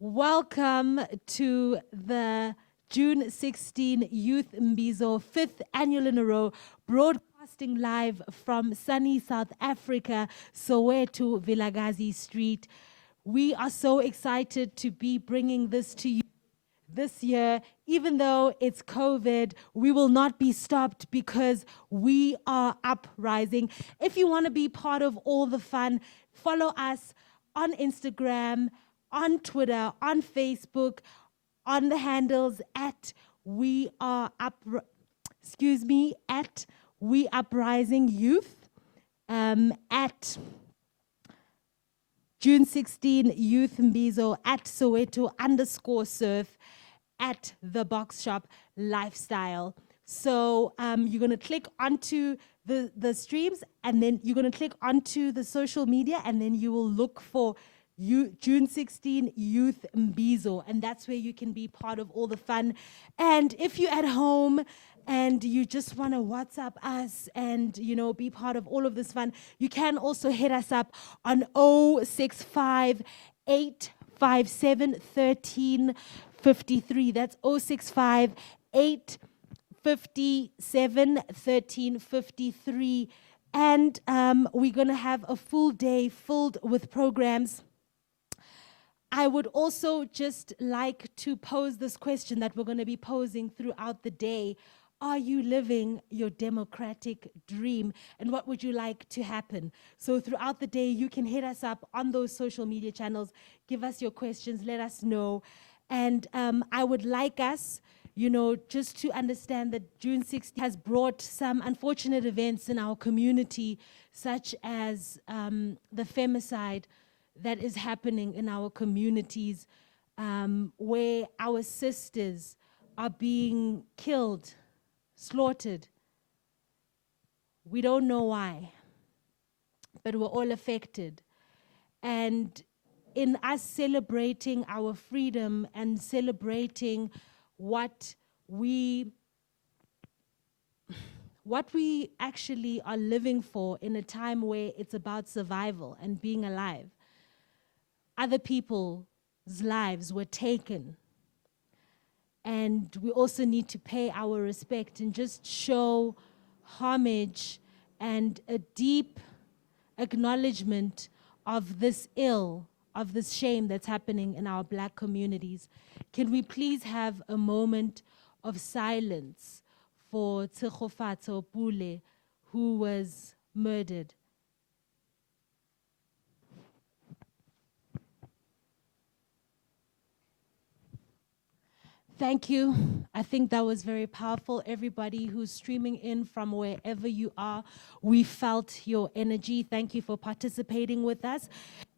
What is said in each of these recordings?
Welcome to the June 16 Youth Mbizo 5th annual in a row, broadcasting live from sunny South Africa, Soweto, Vilakazi Street. We are so excited to be bringing this to you this year. Even though it's COVID, we will not be stopped because we are uprising. If you want to be part of all the fun, follow us on Instagram, on Twitter, on Facebook, on the handles at at We Uprising Youth, at June 16 Youth Mbizo, at Soweto _surf, at the Box Shop Lifestyle. So you're going to click onto the streams, and then you're going to click onto the social media, and then you will look for June 16 Youth Mbizo, and that's where you can be part of all the fun. And if you're at home and you just want to WhatsApp us and, you know, be part of all of this fun, you can also hit us up on 065 857 1353. That's 065 857 1353. And we're going to have a full day filled with programs. I would also just like to pose this question that we're going to be posing throughout the day. Are you living your democratic dream? And what would you like to happen? So throughout the day, you can hit us up on those social media channels. Give us your questions. Let us know. And I would like us, you know, just to understand that June 16th has brought some unfortunate events in our community, such as the femicide that is happening in our communities, where our sisters are being killed, slaughtered. We don't know why, but we're all affected. And in us celebrating our freedom and celebrating what we actually are living for in a time where it's about survival and being alive, other people's lives were taken. And we also need to pay our respect and just show homage and a deep acknowledgement of this ill, of this shame that's happening in our Black communities. Can we please have a moment of silence for Tsegofatso Pule, who was murdered? Thank you. I think that was very powerful. Everybody who's streaming in from wherever you are, we felt your energy. Thank you for participating with us.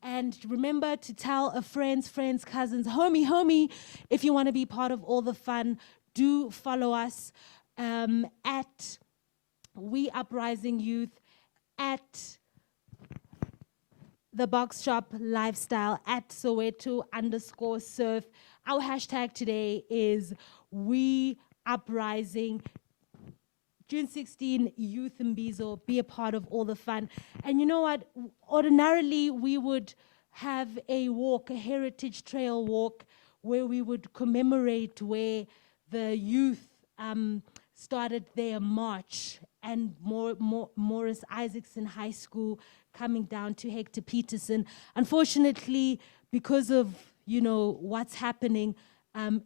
And remember to tell a friends, cousins, homie, if you want to be part of all the fun, do follow us at We Uprising Youth, at the Box Shop Lifestyle, at Soweto _surf. Our hashtag today is We Uprising. June 16, Youth Mbizo, be a part of all the fun. And you know what? Ordinarily, we would have a walk, a heritage trail walk, where we would commemorate where the youth started their march, and Morris Isaacson High School coming down to Hector Peterson. Unfortunately, because of, you know, what's happening,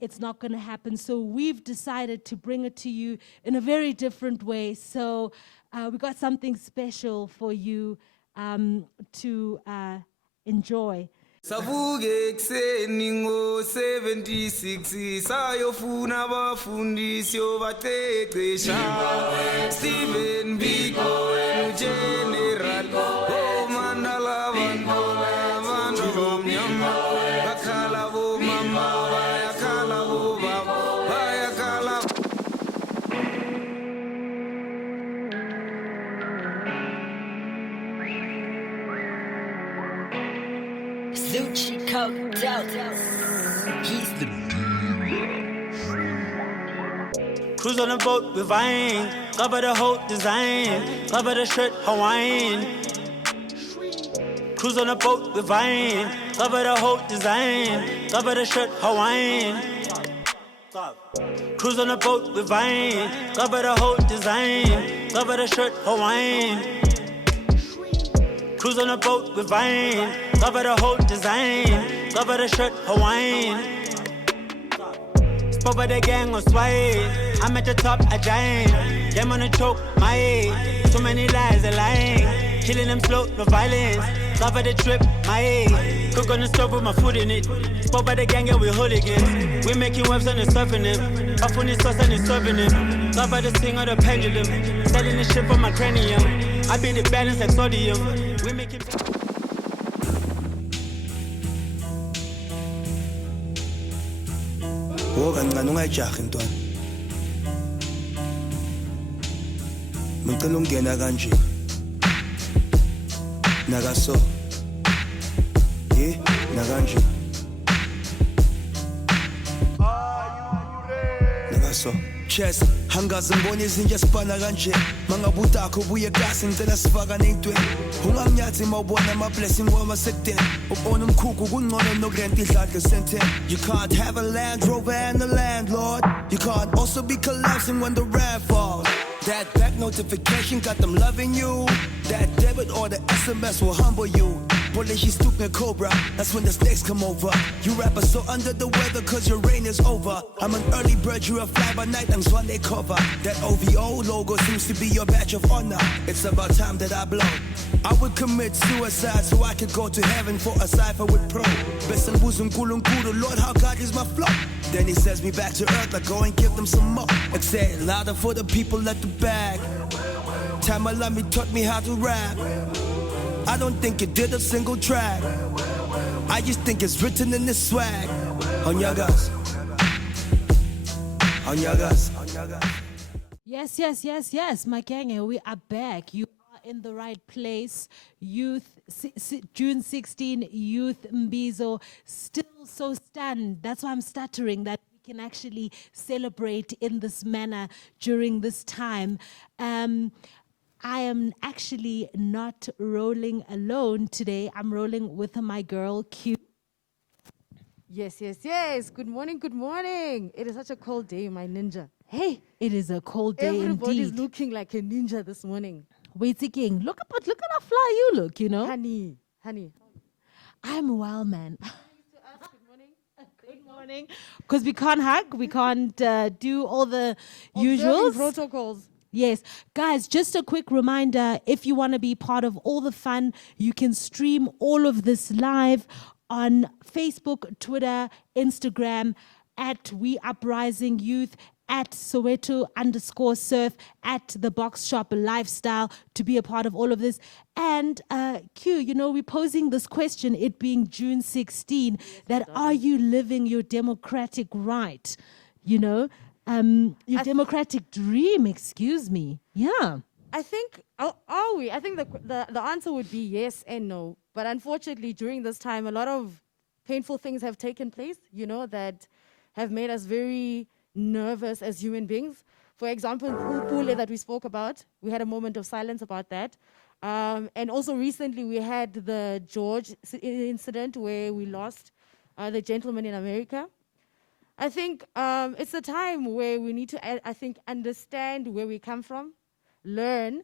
it's not going to happen. So we've decided to bring it to you in a very different way. So we got something special for you to enjoy. Savuke kuseni ngo-76 sayofuna abafundisi obaqeqesha Stephen Biko uGeneral oMandala abantu bomnyama bakhala bomama bayakhala bobaba bayakhala. Zuchi coked out. He's the Cruise on a boat with Vine, cover the whole design, cover the shirt Hawaiian. Cruise on a boat with Vine, cover the whole design, cover the shirt Hawaiian. Cruise on a boat with vine, cover the whole design, cover the shirt Hawaiian. Cruise on a boat with vine, cover the whole design, cover the shirt Hawaiian. Spoke by the gang on sway, I'm at the top, a giant. Them on the choke, my age. Too many lies, a lying. Killing them slow, no violence. Cover the trip, my age. Cook on the stove with my food in it. Spoke by the gang, yeah, we hooligans. We making waves and it's surfing them. Off on the sauce and it's serving them. Cover the thing of the pendulum. Selling the shit for my cranium. I be the balance like sodium. We making. Kancane ungayijahi ntwana. Ngicela ungena kanje. Nakaso. Nakanje. Nakaso. Chess, hangazi ngibona izinja sipana kanje. Mangabuta akho buye kasi ngicela sifaka nentweni. Unganyathi mawubona ama blessing wama sekten. Ubona umkhuku kungcono nokurent idladle senten. You can't have a Land Rover and a landlord. You can't also be collapsing when the rain falls. That back notification got them loving you. That debit or the SMS will humble you. Polish stupid cobra, that's when the snakes come over. You rappers so under the weather cause your reign is over. I'm an early bird, you a fly by night, I'm one they cover. That OVO logo seems to be your badge of honor. It's about time that I blow. I would commit suicide so I could go to heaven for a cipher with pro. Best and bosom kulu, Lord, how God is my flow. Then he sends me back to earth, I go and give them some more. Except louder for the people at the back. Time me taught me how to rap. I don't think it did a single track. I just think it's written in this swag. Onyagas. Onyagas. Yes, my gang, we are back. You are in the right place. Youth, June 16, Youth Mbizo, still so stunned. That's why I'm stuttering that we can actually celebrate in this manner during this time. I am actually not rolling alone today. I'm rolling with my girl, Q. Yes. Good morning. It is such a cold day, my ninja. Hey, it is a cold day Everybody's indeed. looking like a ninja this morning. Wait, King, look at how fly you look, you know? Honey. I'm a wild man. Good morning. Because we can't hug, we can't do all the usuals. Protocols. Yes. Guys, just a quick reminder, if you want to be part of all the fun, you can stream all of this live on Facebook, Twitter, Instagram, at We Uprising Youth, at Soweto_Surf, at the Box Shop Lifestyle, to be a part of all of this. And Q, we're posing this question, it being June 16, that are you living your democratic right? Your democratic dream, excuse me. Yeah. I think, are we? I think the answer would be yes and no. But unfortunately, during this time, a lot of painful things have taken place, that have made us very nervous as human beings. For example, Upule that we spoke about, we had a moment of silence about that. And also recently, we had the George incident where we lost the gentleman in America. I think it's a time where we need to, understand where we come from, learn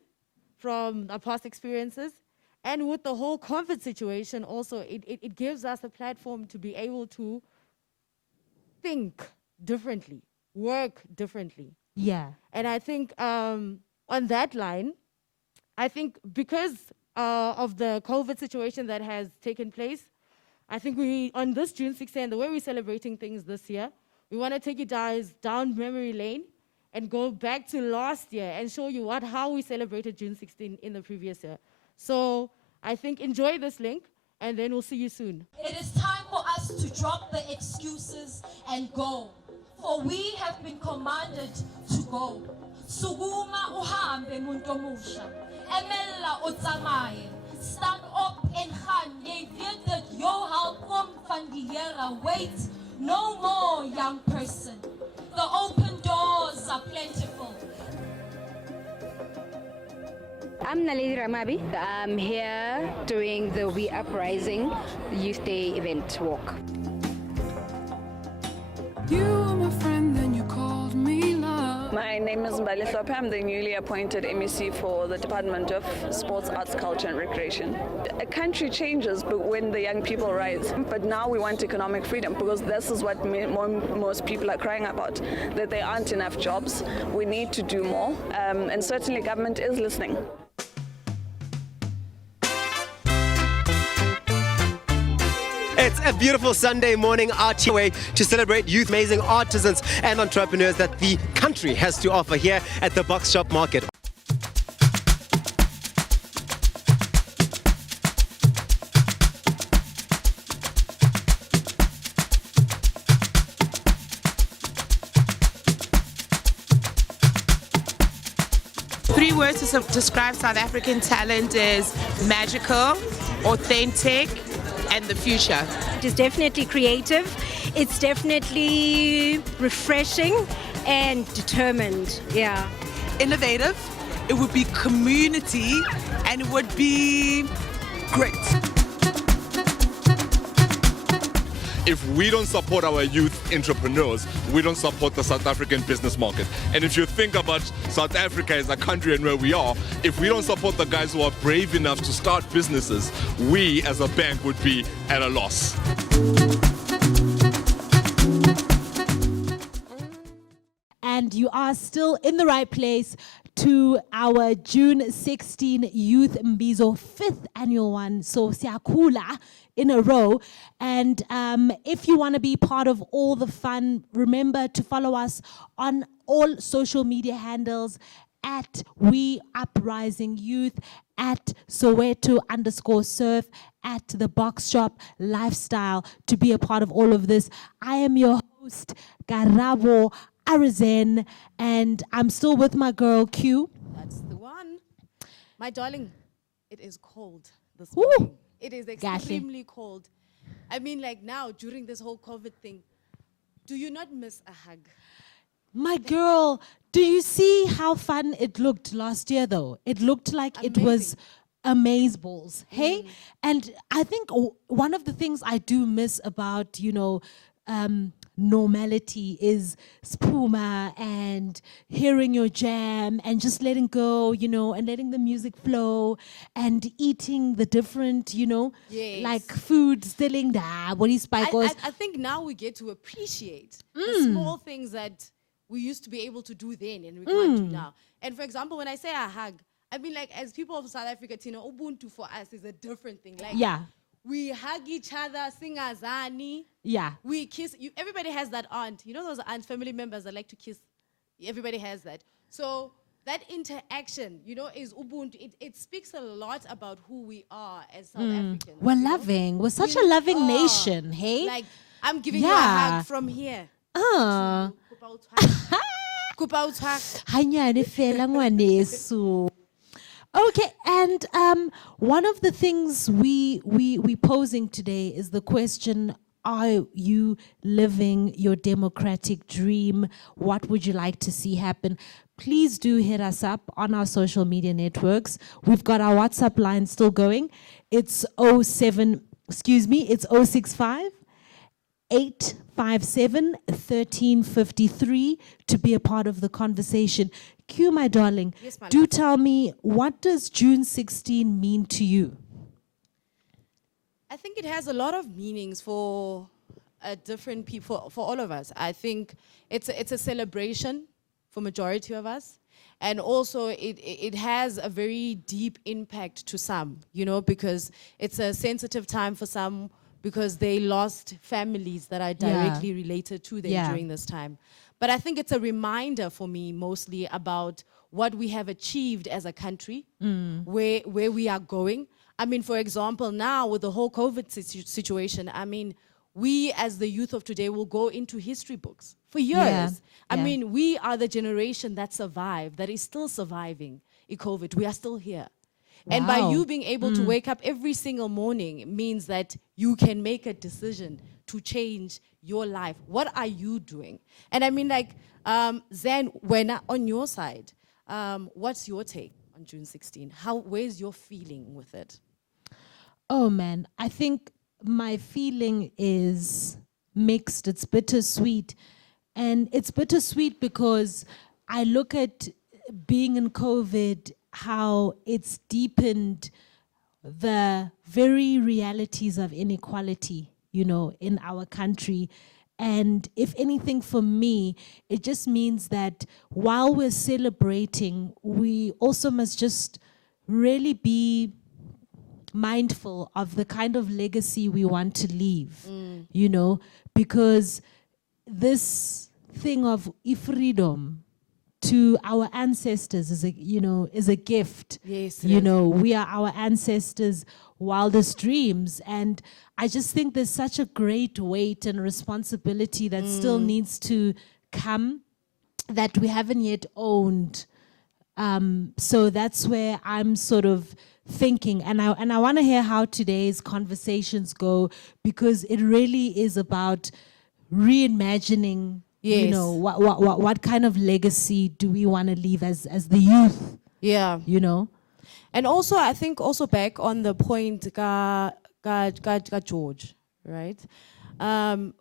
from our past experiences, and with the whole COVID situation also, it gives us a platform to be able to think differently, work differently. Yeah. And I think on that line, I think because of the COVID situation that has taken place, I think on this June 16th, the way we're celebrating things this year, we want to take you guys down memory lane and go back to last year and show you how we celebrated June 16 in the previous year. So I think enjoy this link, and then we'll see you soon. It is time for us to drop the excuses and go, for we have been commanded to go. Sukuma uhambe muntu omusha, emela utsamaye. Stand up and hand, ye weet dat jou hal kom van die Here. Wait no more, young person. The open doors are plentiful. I'm Naledi Ramabi. I'm here doing the We Uprising Youth Day event walk. You were my friend, then you called me love. My name is Mphela. I'm the newly appointed MEC for the Department of Sports, Arts, Culture and Recreation. A country changes but when the young people rise. But now we want economic freedom because this is what most people are crying about, that there aren't enough jobs. We need to do more, and certainly government is listening. It's a beautiful Sunday morning out here to celebrate youth, amazing artisans and entrepreneurs that the country has to offer here at the Box Shop Market. Three words to describe South African talent is magical, authentic, and the future. It is definitely creative, it's definitely refreshing and determined, yeah. Innovative, it would be community, and it would be great. If we don't support our youth entrepreneurs, we don't support the South African business market. And if you think about South Africa as a country and where we are, if we don't support the guys who are brave enough to start businesses, we as a bank would be at a loss. And you are still in the right place to our June 16 Youth Mbizo 5th annual one. So siyakula in a row. And if you want to be part of all the fun, remember to follow us on all social media handles at We Uprising Youth, at Soweto Surf, at the Box Shop Lifestyle to be a part of all of this. I am your host, Garabo Arizen, and I'm still with my girl Q. That's the one. My darling, it is cold this morning. It is extremely cold. I mean, like now, during this whole COVID thing, do you not miss a hug? My girl, do you see how fun it looked last year, though? It looked like it was amazeballs, hey? And I think one of the things I do miss about, normality is spuma and hearing your jam and just letting go, and letting the music flow and eating the different, like food, stealing what is I think now we get to appreciate the small things that we used to be able to do then and we can't do now. And for example, when I say a hug, I mean, like, as people of South Africa, Ubuntu for us is a different thing. Like, we hug each other, sing azani. Yeah. We kiss. Everybody has that aunt. You know those aunts, family members that like to kiss? Everybody has that. So that interaction, is Ubuntu. It speaks a lot about who we are as South Africans. We're loving. We're such a loving nation, hey? Like, I'm giving you a hug from here. Okay, and one of the things we posing today is the question: are you living your democratic dream? What would you like to see happen? Please do hit us up on our social media networks. We've got our WhatsApp line still going. It's 065 857 1353 to be a part of the conversation. Q, my darling, yes, my do love. tell me, what does June 16 mean to you? I think it has a lot of meanings for different people, for all of us. I think it's a celebration for majority of us. And also it has a very deep impact to some, because it's a sensitive time for some because they lost families that are directly related to them during this time. But I think it's a reminder for me mostly about what we have achieved as a country, where we are going. I mean, for example, now with the whole COVID situation, I mean, we as the youth of today will go into history books for years. I mean, we are the generation that survived, that is still surviving COVID. We are still here. Wow. And by you being able to wake up every single morning means that you can make a decision to change your life. What are you doing? And I mean, like, Zen, when on your side, what's your take on June 16? Where's your feeling with it? Oh man, I think my feeling is mixed. It's bittersweet. And it's bittersweet because I look at being in COVID, how it's deepened the very realities of inequality, you know, in our country. And if anything, for me, it just means that while we're celebrating, we also must just really be mindful of the kind of legacy we want to leave, you know, because this thing of freedom to our ancestors is a gift. Yes, you know, we are our ancestors' wildest dreams, and I just think there's such a great weight and responsibility that still needs to come that we haven't yet owned. So that's where I'm sort of thinking, and I want to hear how today's conversations go, because it really is about reimagining. You Yes. know, what kind of legacy do we want to leave as the youth? Yeah. You know? And also, I think also back on the point ka George, right?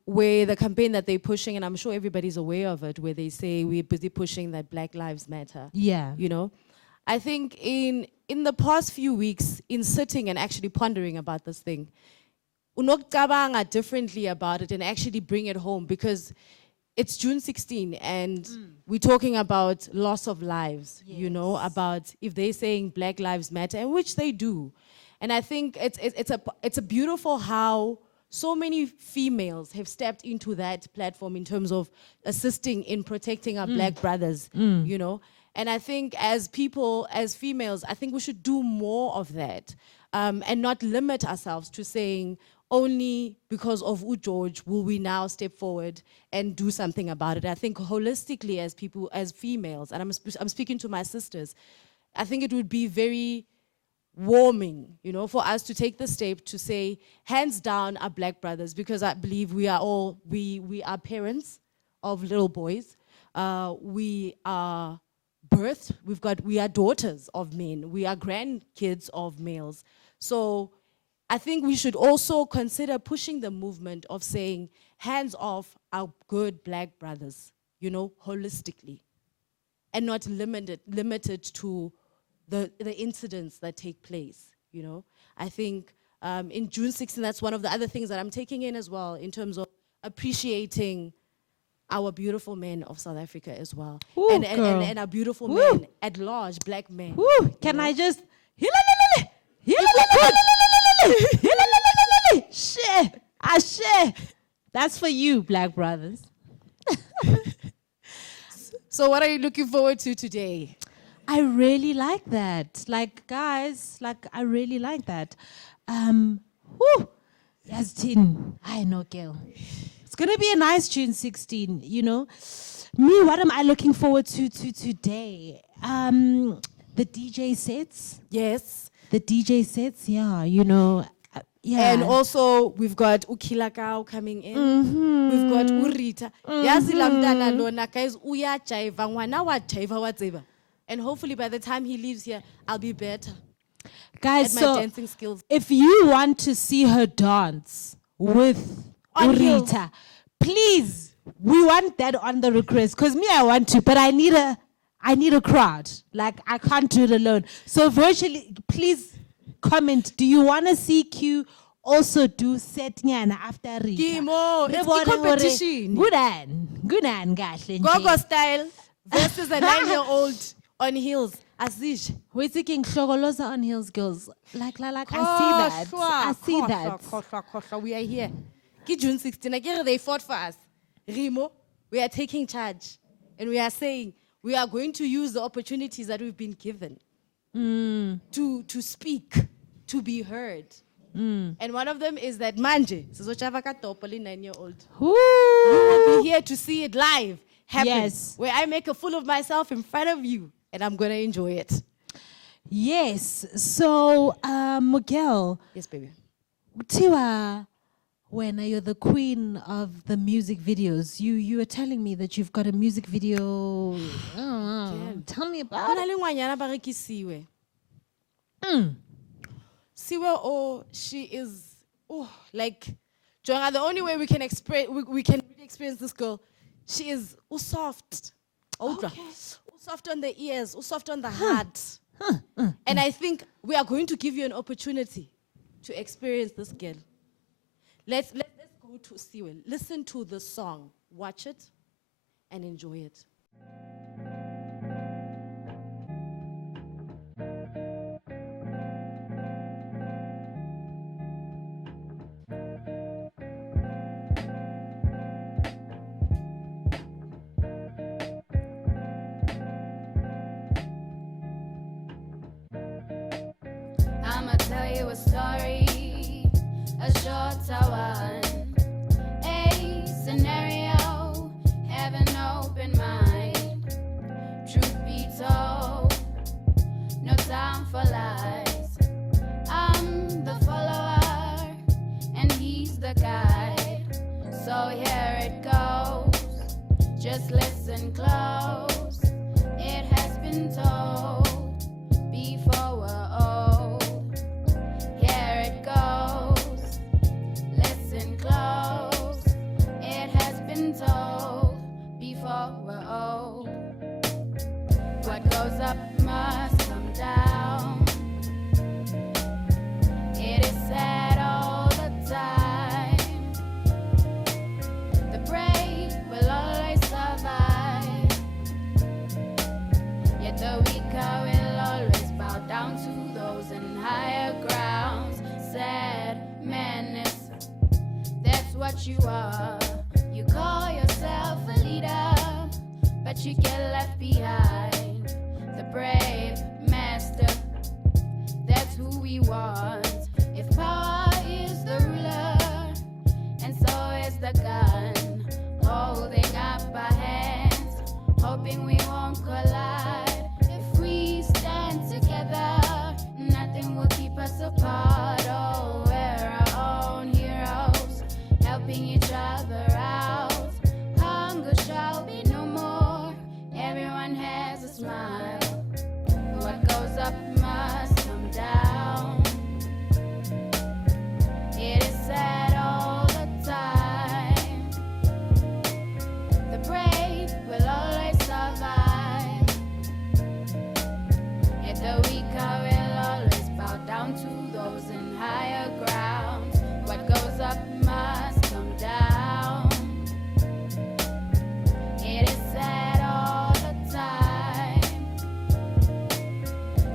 Where the campaign that they're pushing, and I'm sure everybody's aware of it, where they say we're busy pushing that Black Lives Matter. Yeah. You know? I think in the past few weeks, in sitting and actually pondering about this thing, unokcabanga differently about it and actually bring it home, because it's June 16 and we're talking about loss of lives, you know, about if they're saying Black Lives Matter, and which they do. And I think it's a beautiful how so many females have stepped into that platform in terms of assisting in protecting our Black brothers, you know. And I think as people, as females, I think we should do more of that, and not limit ourselves to saying, only because of George will we now step forward and do something about it. I think holistically, as people, as females, and I'm speaking to my sisters, I think it would be very warming, you know, for us to take the step to say, hands down, our Black brothers, because I believe we are all, we are parents of little boys. We are birthed, we are daughters of men. We are grandkids of males. So I think we should also consider pushing the movement of saying, hands off our good Black brothers, you know, holistically, and not limited to the incidents that take place, you know. I think in June 16, that's one of the other things that I'm taking in as well, in terms of appreciating our beautiful men of South Africa as well. Ooh, and our beautiful men at large, Black men. Woo, can I just... Share. I share. That's for you, Black brothers. So what are you looking forward to today? I really like that. Like, guys, like, I really like that. Woo. Yaztin, I know, girl. It's going to be a nice June 16, you know. Me, what am I looking forward to today? The DJ sets. Yes. The DJ sets, yeah, you know. Yeah. And also, we've got Ukilakao coming in. We've got Urita. Yazi lamdana lona, guys, uya jaiva, ngwana wa jaiva whatever. And hopefully by the time he leaves here, I'll be better. Guys, at my so dancing skills. If you want to see her dance with Urita, please, we want that on the request. Because me, I want to, but I need a crowd. Like, I can't do it alone. So virtually, please comment. Do you want to see Q also do Setnyana after Rita? Kimo, it's a competition. Good and gahle. Gogo style versus a 9-year-old on heels. Azish. We're thinking Shogoloza on heels, girls. Like, I see that. We are here. June 16, again, they fought for us. Rimo, we are taking charge. And we are saying, we are going to use the opportunities that we've been given to speak, to be heard. And one of them is that Manje, 9-year-old. You will be here to see it live happen. Yes. Where I make a fool of myself in front of you, and I'm going to enjoy it. Yes. So, Miguel. Yes, baby. Tiwa, when you're the queen of the music videos, you were telling me that you've got a music video. Tell me about it. Siwe, she is, like, Jonga, the only way we can we can really experience this girl, she is soft. Soft on the ears, soft on the heart. And I think we are going to give you an opportunity to experience this girl. Let's go to Siwe. Listen to the song, watch it, and enjoy it. I'ma tell you a story, a shorter one. A scenario, have an open mind. Truth be told, no time for lies. I'm the follower, and he's the guide. So here it goes, just listen close. It has been told before we're old. Here it goes, listen close. It has been told before we're old. What goes up must come down. It is said all the time. The brave will always survive. Yet the weaker will always bow down to those in higher grounds. Sad madness, that's what you are. You call yourself a leader, but you get left behind. The brave master, that's who we want. If power is the ruler, and so is the gun, holding up our hands, hoping we won't collide. If we stand together, nothing will keep us apart. Oh, we're our own heroes, helping each other out. Hunger shall be no more, everyone has a smile. What goes up must come down. It is said all the time. The brave will always survive. Yet the weaker will always bow down to those in higher grounds. What goes up must come down. It is said all the time.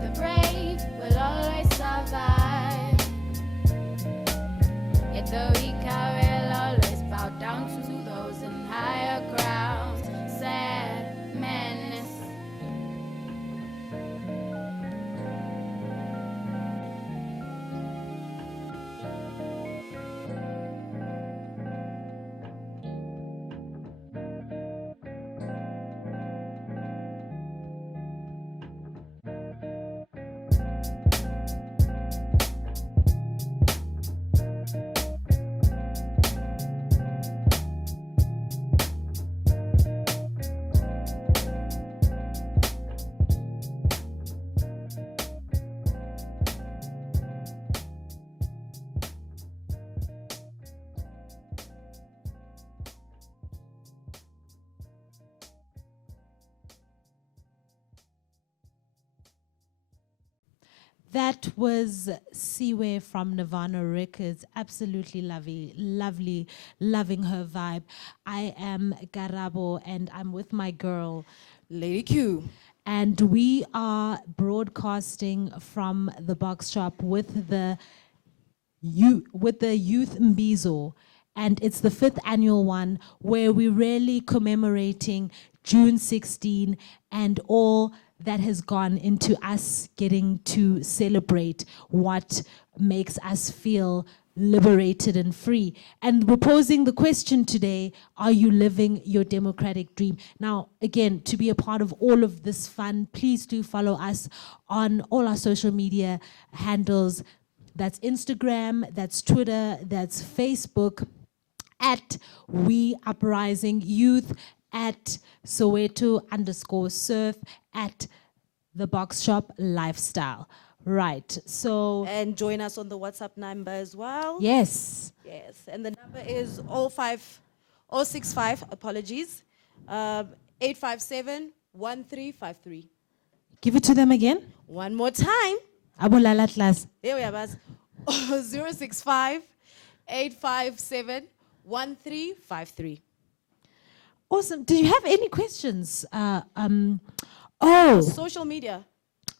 The brave will always survive. Yet the weaker will always bow down to those in higher grounds. Sad madness. That was Siwe from Nirvana Records. Absolutely lovely, loving her vibe. I am Garabo and I'm with my girl, Lady Q. And we are broadcasting from the box shop with the youth Mbizo. And it's the 5th annual one where we're really commemorating June 16 and all that has gone into us getting to celebrate what makes us feel liberated and free. And we're posing the question today, are you living your democratic dream? Now, again, to be a part of all of this fun, please do follow us on all our social media handles. That's Instagram, that's Twitter, that's Facebook, at We Uprising Youth, at Soweto _Surf, at The Box Shop Lifestyle. Right. So And join us on the WhatsApp number as well. yes. Yes. And the number is 065, apologies, 857-1353. Give it to them again. One more time. Abulala class. Here we are, Baz. 065-857-1353. Awesome. Do you have any questions? Oh, Social media.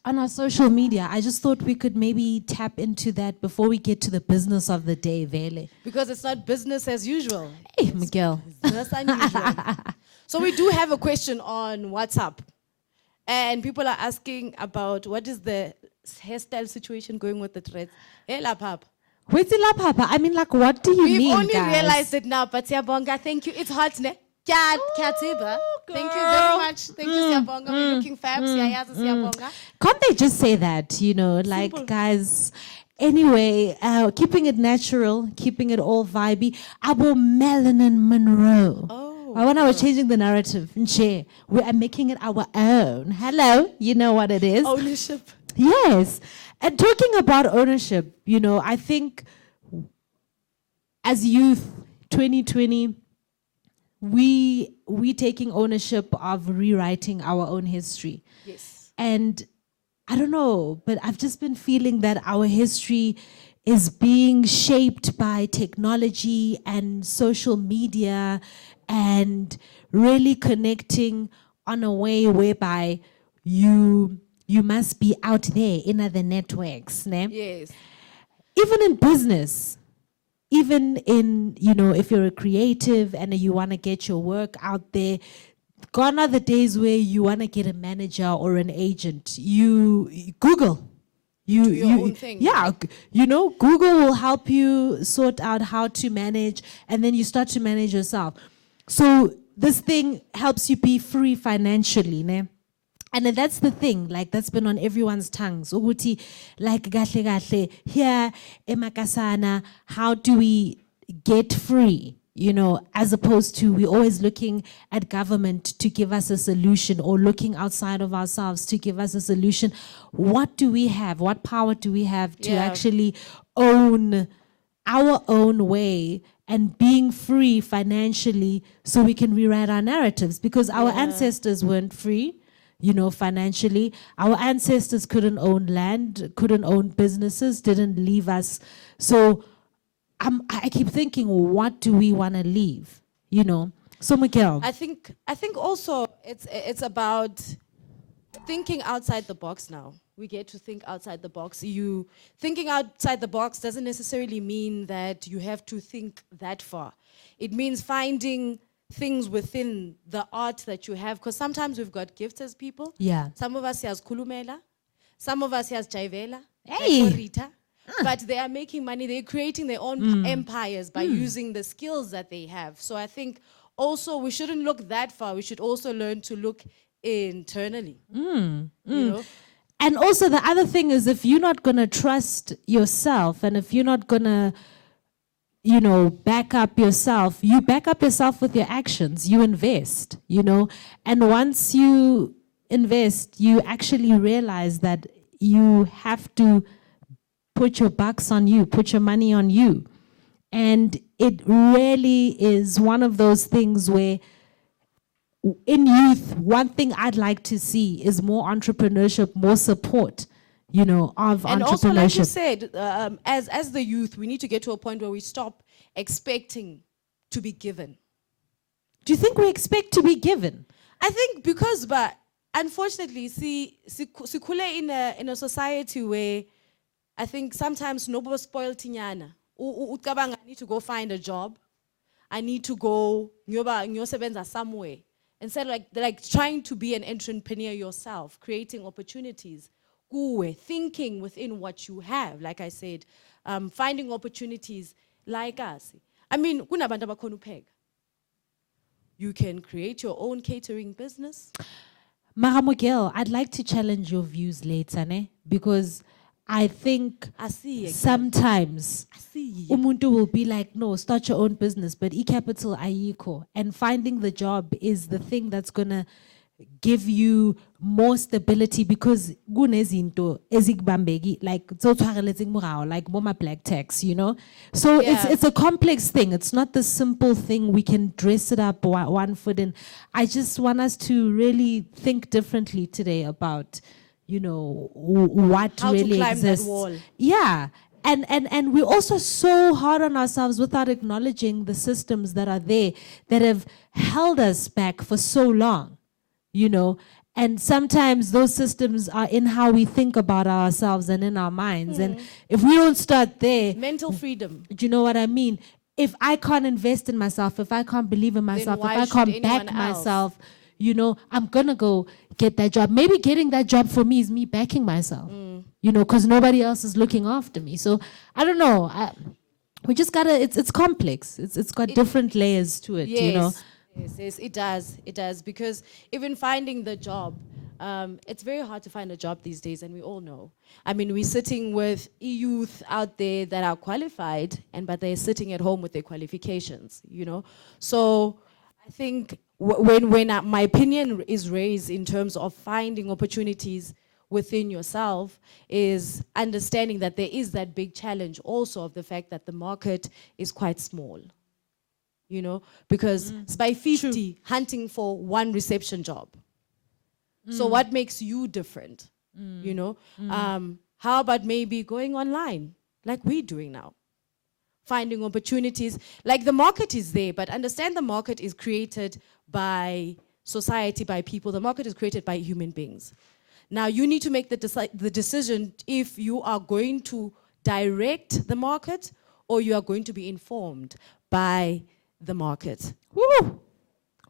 on our social media, I just thought we could maybe tap into that before we get to the business of the day, Vele. Because it's not business as usual. Hey, Miguel. That's unusual. So we do have a question on WhatsApp. And people are asking about what is the hairstyle situation going with the threads. Hey, Lapap. Where's the Papa? I mean, like, what do you We've mean, only guys? realized it now, but Siyabonga, thank you. It's hot, ne? Kyatiba. Thank you very much. Thank you, Siyabonga. We're looking fab. Siyayazi, Siyabonga. Can't they just say that, you know, like, guys, anyway, keeping it natural, keeping it all vibey. Abo Melanin Monroe. When I was changing the narrative, nje, we are making it our own. Hello, you know what it is. Ownership. Yes. And talking about ownership, you know, I think as youth, 2020, we taking ownership of rewriting our own history. Yes. And I don't know, but I've just been feeling that our history is being shaped by technology and social media and really connecting on a way whereby you must be out there in other networks. Ne? Yes. Even in business, even in, you know, if you're a creative and you want to get your work out there, gone are the days where you want to get a manager or an agent. You Google. Do your own thing. Yeah, you know, Google will help you sort out how to manage, and then you start to manage yourself. So this thing helps you be free financially, ne? And then that's the thing, like that's been on everyone's tongues. Uguti, like gahle here, emakasana, how do we get free? You know, as opposed to we always looking at government to give us a solution or looking outside of ourselves to give us a solution. What do we have? What power do we have to actually own our own way and being free financially so we can rewrite our narratives? Because our ancestors weren't free, you know, financially. Our ancestors couldn't own land, couldn't own businesses, didn't leave us. So I keep thinking, what do we want to leave? You know? So, Miguel. I think also it's about thinking outside the box now. We get to think outside the box. You thinking outside the box doesn't necessarily mean that you have to think that far. It means finding things within the art that you have, because sometimes we've got gifts as people. Yeah. Some of us has kulumela, some of us has jaivela, Hey. like Rita. But they are making money. They're creating their own empires by using the skills that they have. So I think also we shouldn't look that far. We should also learn to look internally. You know? And also the other thing is, if you're not going to trust yourself and if you're not going to, you know, back up yourself, you back up yourself with your actions. You invest, you know. And once you invest, you actually realize that you have to put your bucks on you, put your money on you. And it really is one of those things where in youth, one thing I'd like to see is more entrepreneurship, more support, you know, of And entrepreneurship. also, like you said, as the youth, we need to get to a point where we stop expecting to be given. Do you think we expect to be given? I think because, but unfortunately, sikule in a society where I think sometimes nobody spoiled tinyana. I need to go find a job. I need to go ngiyosebenza somewhere. Instead of like trying to be an entrepreneur yourself, creating opportunities, thinking within what you have, like I said, finding opportunities like us. I mean, kunabantu abakhona ukupheka. You can create your own catering business. Mahamugel, I'd like to challenge your views later, ne? Because I think sometimes umuntu will be like, no, start your own business, but e-capital ayiko. And finding the job is the thing that's going to give you more stability because kunezinto ezikubambeki like zotshwareletseng morao like more black tax, you know. So it's a complex thing. It's not the simple thing we can dress it up one foot in. I just want us to really think differently today about, you know, what How really to climb exists. that wall. Yeah. And we're also so hard on ourselves without acknowledging the systems that are there that have held us back for so long, you know. And sometimes those systems are in how we think about ourselves and in our minds. And if we don't start there, mental freedom. Do you know what I mean? If I can't invest in myself, if I can't believe in myself, if I can't back myself, you know, I'm gonna go get that job. Maybe getting that job for me is me backing myself, you know, because nobody else is looking after me. So I don't know. We just gotta. It's complex. It's got different layers to it. Yes, You know. yes, it does because even finding the job, it's very hard to find a job these days, and we all know. I mean, we're sitting with youth out there that are qualified, but they're sitting at home with their qualifications, you know. So I think when my opinion is raised in terms of finding opportunities within yourself is understanding that there is that big challenge also of the fact that the market is quite small, you know, because it's by 50 hunting for one reception job. So what makes you different, you know? How about maybe going online like we're doing now? Finding opportunities, like the market is there, but understand the market is created by society, by people. The market is created by human beings. Now you need to make the decision if you are going to direct the market or you are going to be informed by the market. Woo!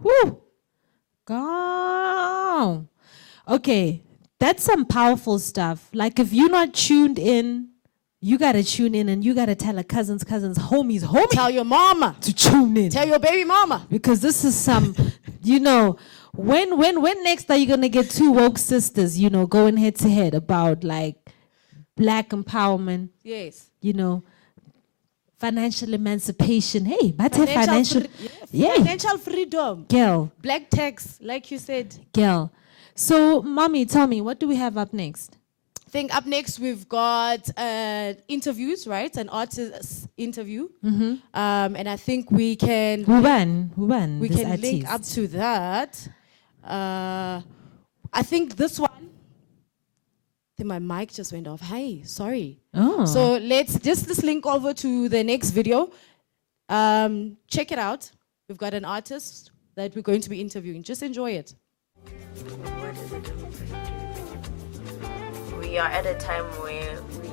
Woo! Go! Okay, that's some powerful stuff. Like if you're not tuned in, you gotta tune in and you gotta tell a cousins, homies. Tell your mama to tune in. Tell your baby mama. Because this is some, you know, when next are you gonna get two woke sisters, you know, going head to head about like black empowerment? Yes. You know, financial emancipation. Hey, but financial freedom. Girl. Black tax, like you said. Girl. So, mommy, tell me, what do we have up next? I think up next we've got interviews, right? An artist interview. And I think we can... Who won? We can link up to that. I think this one... I think my mic just went off. Hey, sorry. Oh. So let's just link over to the next video. Check it out. We've got an artist that we're going to be interviewing. Just enjoy it. We are at a time where we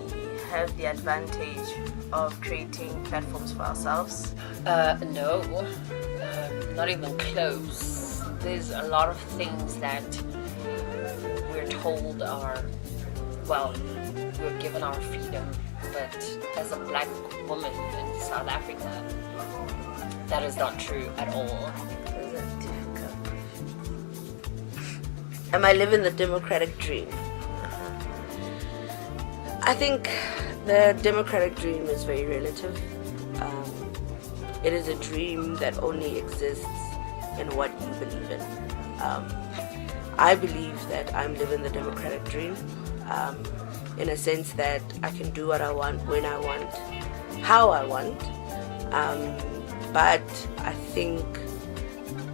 have the advantage of creating platforms for ourselves. No, not even close. There's a lot of things that we're told are, well, we're given our freedom, but as a black woman in South Africa, that is not true at all. Am I living the democratic dream? I think the democratic dream is very relative. It is a dream that only exists in what you believe in. I believe that I'm living the democratic dream in a sense that I can do what I want, when I want, how I want. But I think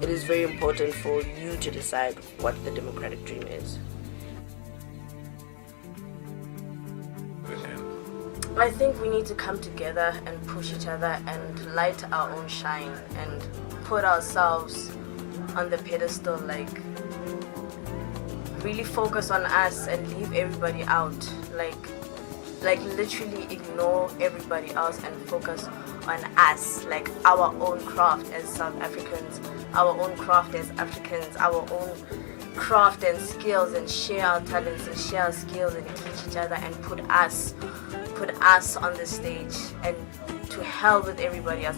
it is very important for you to decide what the democratic dream is. I think we need to come together and push each other and light our own shine and put ourselves on the pedestal, like really focus on us and leave everybody out, like literally ignore everybody else and focus on us, like our own craft as South Africans, our own craft as Africans, our own craft and skills, and share our talents and share our skills and teach each other and put us on the stage, and to hell with everybody else,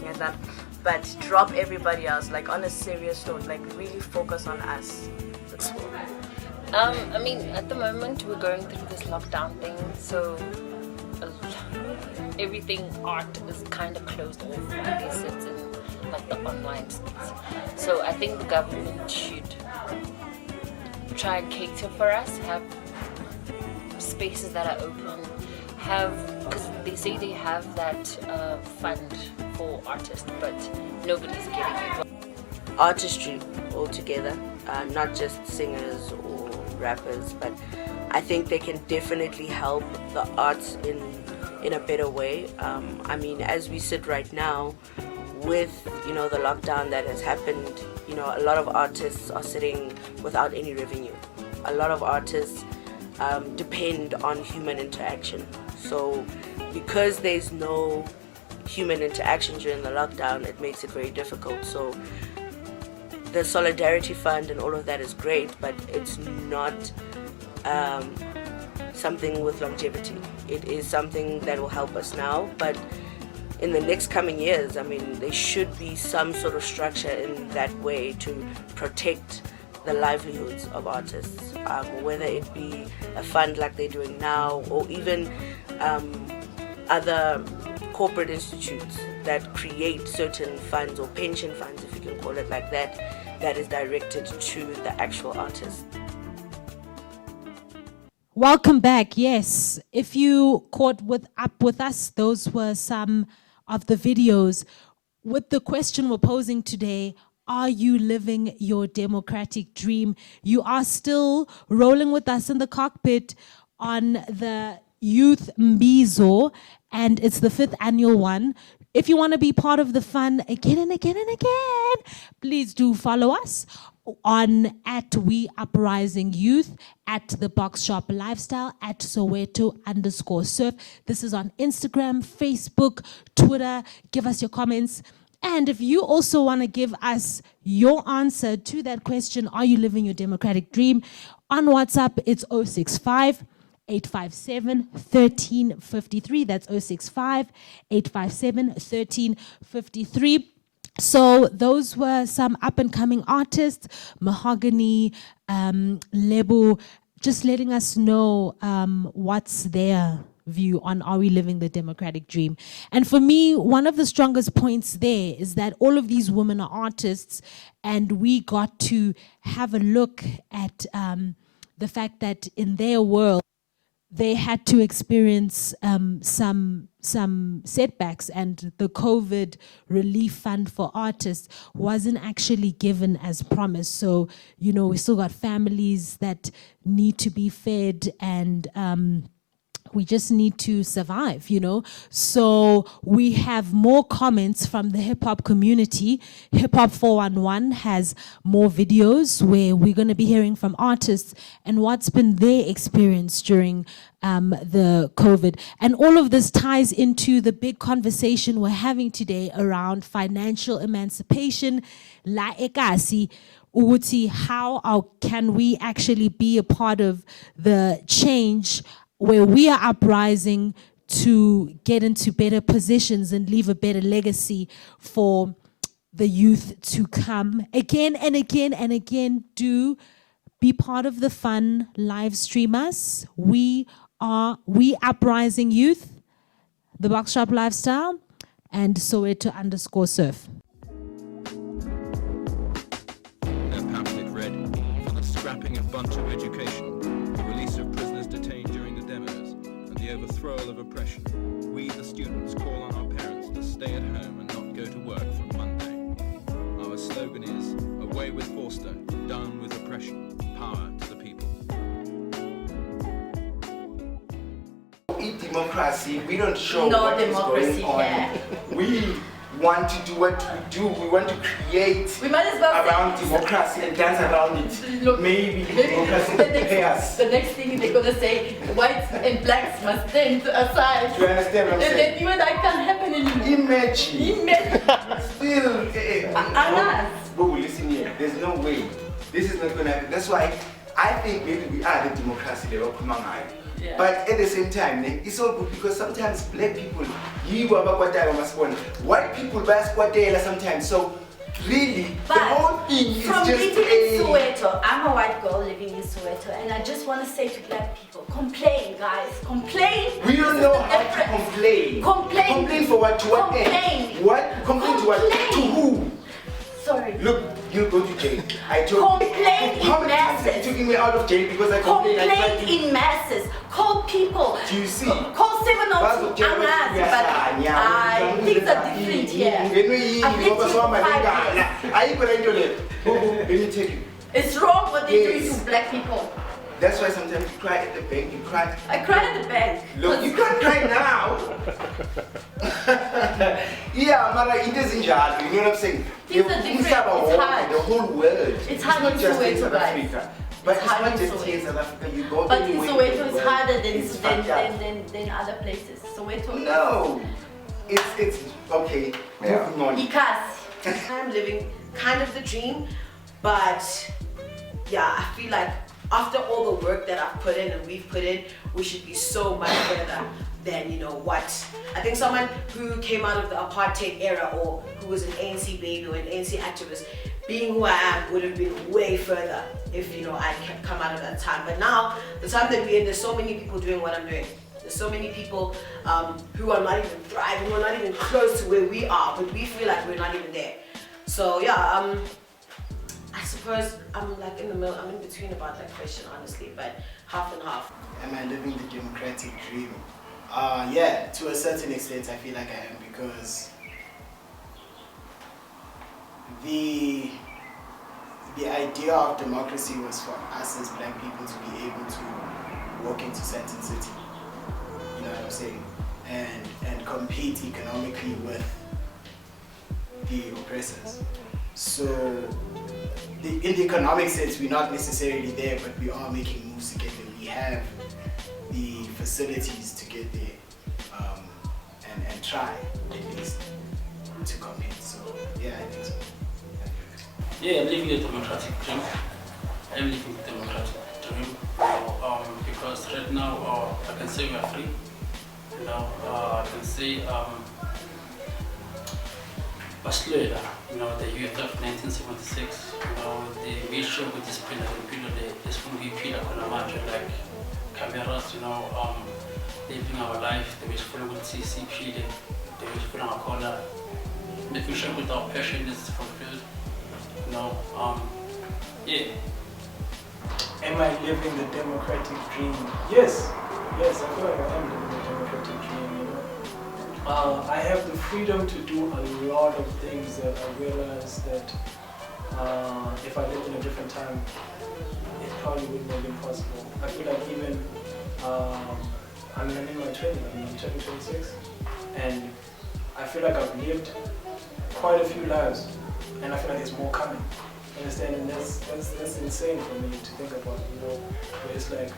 but drop everybody else, like on a serious note, like really focus on us. That's all. I mean, at the moment we're going through this lockdown thing, so everything art is kind of closed off, I guess it's in like the online space. So I think the government should try and cater for us, have spaces that are open, because they say they have that fund for artists, but nobody's getting it. Artistry altogether, not just singers or rappers, but I think they can definitely help the arts in a better way. I mean, as we sit right now with, you know, the lockdown that has happened, you know, a lot of artists are sitting without any revenue. A lot of artists depend on human interaction. So because there's no human interaction during the lockdown, it makes it very difficult. So the Solidarity Fund and all of that is great, but it's not something with longevity. It is something that will help us now, but in the next coming years, I mean, there should be some sort of structure in that way to protect the livelihoods of artists, whether it be a fund like they're doing now, or even other corporate institutes that create certain funds, or pension funds, if you can call it like that, that is directed to the actual artist. Welcome back. Yes, if you caught up with us, those were some of the videos with the question we're posing today. Are you living your democratic dream? You are still rolling with us in the cockpit on the Youth Mbizo, and it's the 5th annual one. If you want to be part of the fun again and again and again, please do follow us on @WeUprisingYouth, the Box Shop Lifestyle, @Soweto_Surf. This is on Instagram, Facebook, Twitter. Give us your comments. And if you also want to give us your answer to that question, are you living your democratic dream? On WhatsApp, it's 065-857-1353. That's 065-857-1353. So those were some up-and-coming artists, Mahogany, Lebo, just letting us know what's their view on are we living the democratic dream. And for me, one of the strongest points there is that all of these women are artists, and we got to have a look at the fact that in their world, they had to experience some setbacks, and the COVID relief fund for artists wasn't actually given as promised. So, you know, we still got families that need to be fed, and we just need to survive, you know. So we have more comments from the hip-hop community. Hip Hop 411 has more videos where we're going to be hearing from artists and what's been their experience during the COVID. And all of this ties into the big conversation we're having today around financial emancipation, la ekasi, uti, how can we actually be a part of the change where we are uprising to get into better positions and leave a better legacy for the youth to come. Again and again and again, do be part of the fun, live stream us. We Uprising Youth, the Box Shop Lifestyle, and Soweto_Surf. A pamphlet read, for the scrapping of Bantu education, the release of prisoners detained during the demos, and the overthrow of oppression, we, the students, call on our parents to stay at home and not go to work from Monday. Our slogan is, away with Forster, down with oppression, power to the people. In democracy, we don't show what is going on. We want to do what we do. We want to create around democracy and dance around it. Look, maybe democracy will pay us. The next thing they're going to say, whites and blacks must stand aside. Do you understand what I'm saying? And then even that can't happen anymore. Imagine. Still, Boo, listen here. There's no way. This is not going to happen. That's why I think maybe we are the democracy they are coming out. Yeah. But at the same time, it's all good because sometimes black people, white people sometimes. So really, but the whole thing is from just living in Soweto, I'm a white girl living in Soweto, and I just want to say to black people, complain, guys, complain. We don't know how to complain. Complain for what? To what complain. end? What? Complain to what? To who? Sorry. Look, you you'll go to jail. I told Complain in how many times masses. have you taken me out of jail because I complained? Complain in masses. Call people. Do you see? Call 702. But things are different here. Let me tell you. It's wrong what they're doing to black people. That's why sometimes you cry at the bank, you cry. I cry at the bank. Look, you can't cry now. Yeah, Mara, it isn't hard. You know what I'm saying? Things are different. It's hard. The whole world. It's hard not in just in Soweto, South guys. Africa. But it's hard not in just here in South Africa. You go But in anywhere Soweto, in the it's world, harder it's fucked up. than other places. Soweto. No. It's okay. Moving on. I'm living kind of the dream, but yeah, I feel like after all the work that I've put in and we've put in, we should be so much further than, you know, what. I think someone who came out of the apartheid era or who was an ANC baby or an ANC activist, being who I am would have been way further if, you know, I kept come out of that time. But now, the time that we're in, there's so many people doing what I'm doing. There's so many people who are not even thriving, who are not even close to where we are, but we feel like we're not even there. So yeah, I suppose I'm like in the middle, I'm in between about that question honestly, but half and half. Am I living the democratic dream? Yeah, to a certain extent I feel like I am, because the idea of democracy was for us as black people to be able to walk into certain city, you know what I'm saying, and compete economically with the oppressors. So in the economic sense, we're not necessarily there, but we are making moves to get there. We have the facilities to get there, and try at least to compete. So yeah, I think so. Yeah, I'm living a democratic dream. I'm living a democratic dream because right now I can say we are free. You know, I can say Basluela, you know, the youth of 1976, you know, they made sure with this period, this movie period, like cameras, you know, living our life, they were full with CCP, they were full our corner, making sure with our passion is fulfilled, you know, yeah. Am I living the democratic dream? Yes, I feel like I am living the democratic dream, you know. I have the freedom to do a lot of things that I realize that if I lived in a different time, it probably wouldn't have been possible. I feel like even, I'm in my 20s, I'm turning 26, and I feel like I've lived quite a few lives, and I feel like there's more coming. Understand? And that's insane for me to think about, you know, where it's like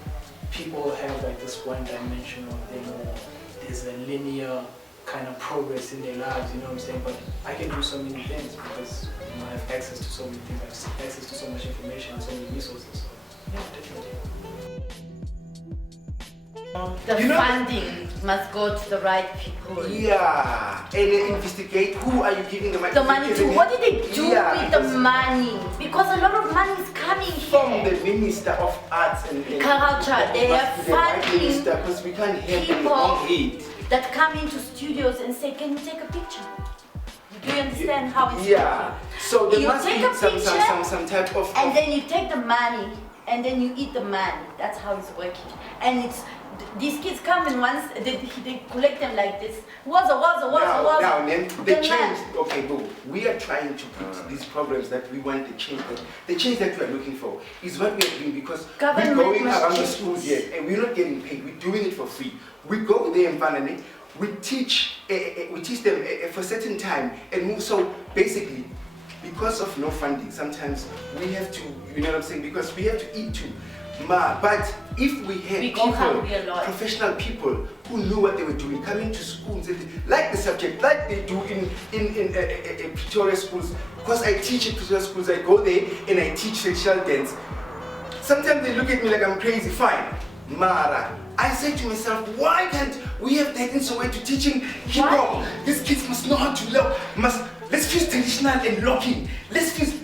people have like this one-dimensional thing, or there's a linear kind of progress in their lives, you know what I'm saying? But I can do so many things because, you know, I have access to so many things, I have access to so much information and so many resources. So yeah, definitely. The funding must go to the right people. Yeah, and investigate who are you giving the money The money to? What did they do with the money? Because a lot of money is coming from the Minister of Arts and Culture. They are funding because we can't have people that come into studios and say, "Can you take a picture?" Do you understand how it's working? So there you must take be a picture, some type of... And then you take the money, and then you eat the money. That's how it's working. And it's these kids come and once they collect them like this. Now, then the change. Okay, but we are trying to put these programs that we want to change. The change that we are looking for is what we are doing because we're going around the schools here and we're not getting paid. We're doing it for free. We go there in Vanane, we teach them for a certain time and move. So basically, because of no funding, sometimes we have to, you know what I'm saying, because we have to eat too. But if we had people, professional people who knew what they were doing, coming to schools, like the subject, like they do in Pretoria schools, because I teach in Pretoria schools, I go there and I teach sexual dance. Sometimes they look at me like I'm crazy, fine. Mara, I say to myself, why can't we have that in Soweto teaching hip hop? These kids must know how to love, let's fuse traditional and locking. Let's fuse,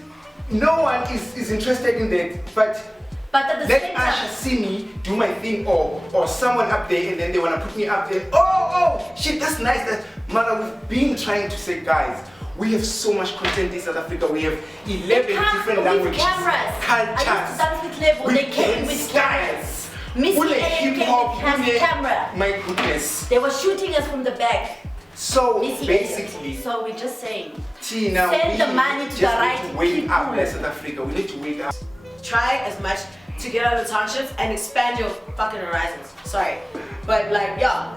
no one is interested in that, but let Asha see me do my thing or someone up there and then they want to put me up there. Oh, shit, that's nice. Man, we've been trying to say, guys, We have so much content in South Africa. We have 11 different with languages, cameras. I used to cultures, dance with Level. They came with styles. Missy Ule Ellen came hip-hop, with has ule- camera. My goodness. They were shooting us from the back. So Missy basically, Elliott. So we're just saying, Tina, send we the money to just the need right to wake up, people. like South Africa. We need to wake up. Try as much to get out of the townships and expand your fucking horizons. Sorry, but like yeah,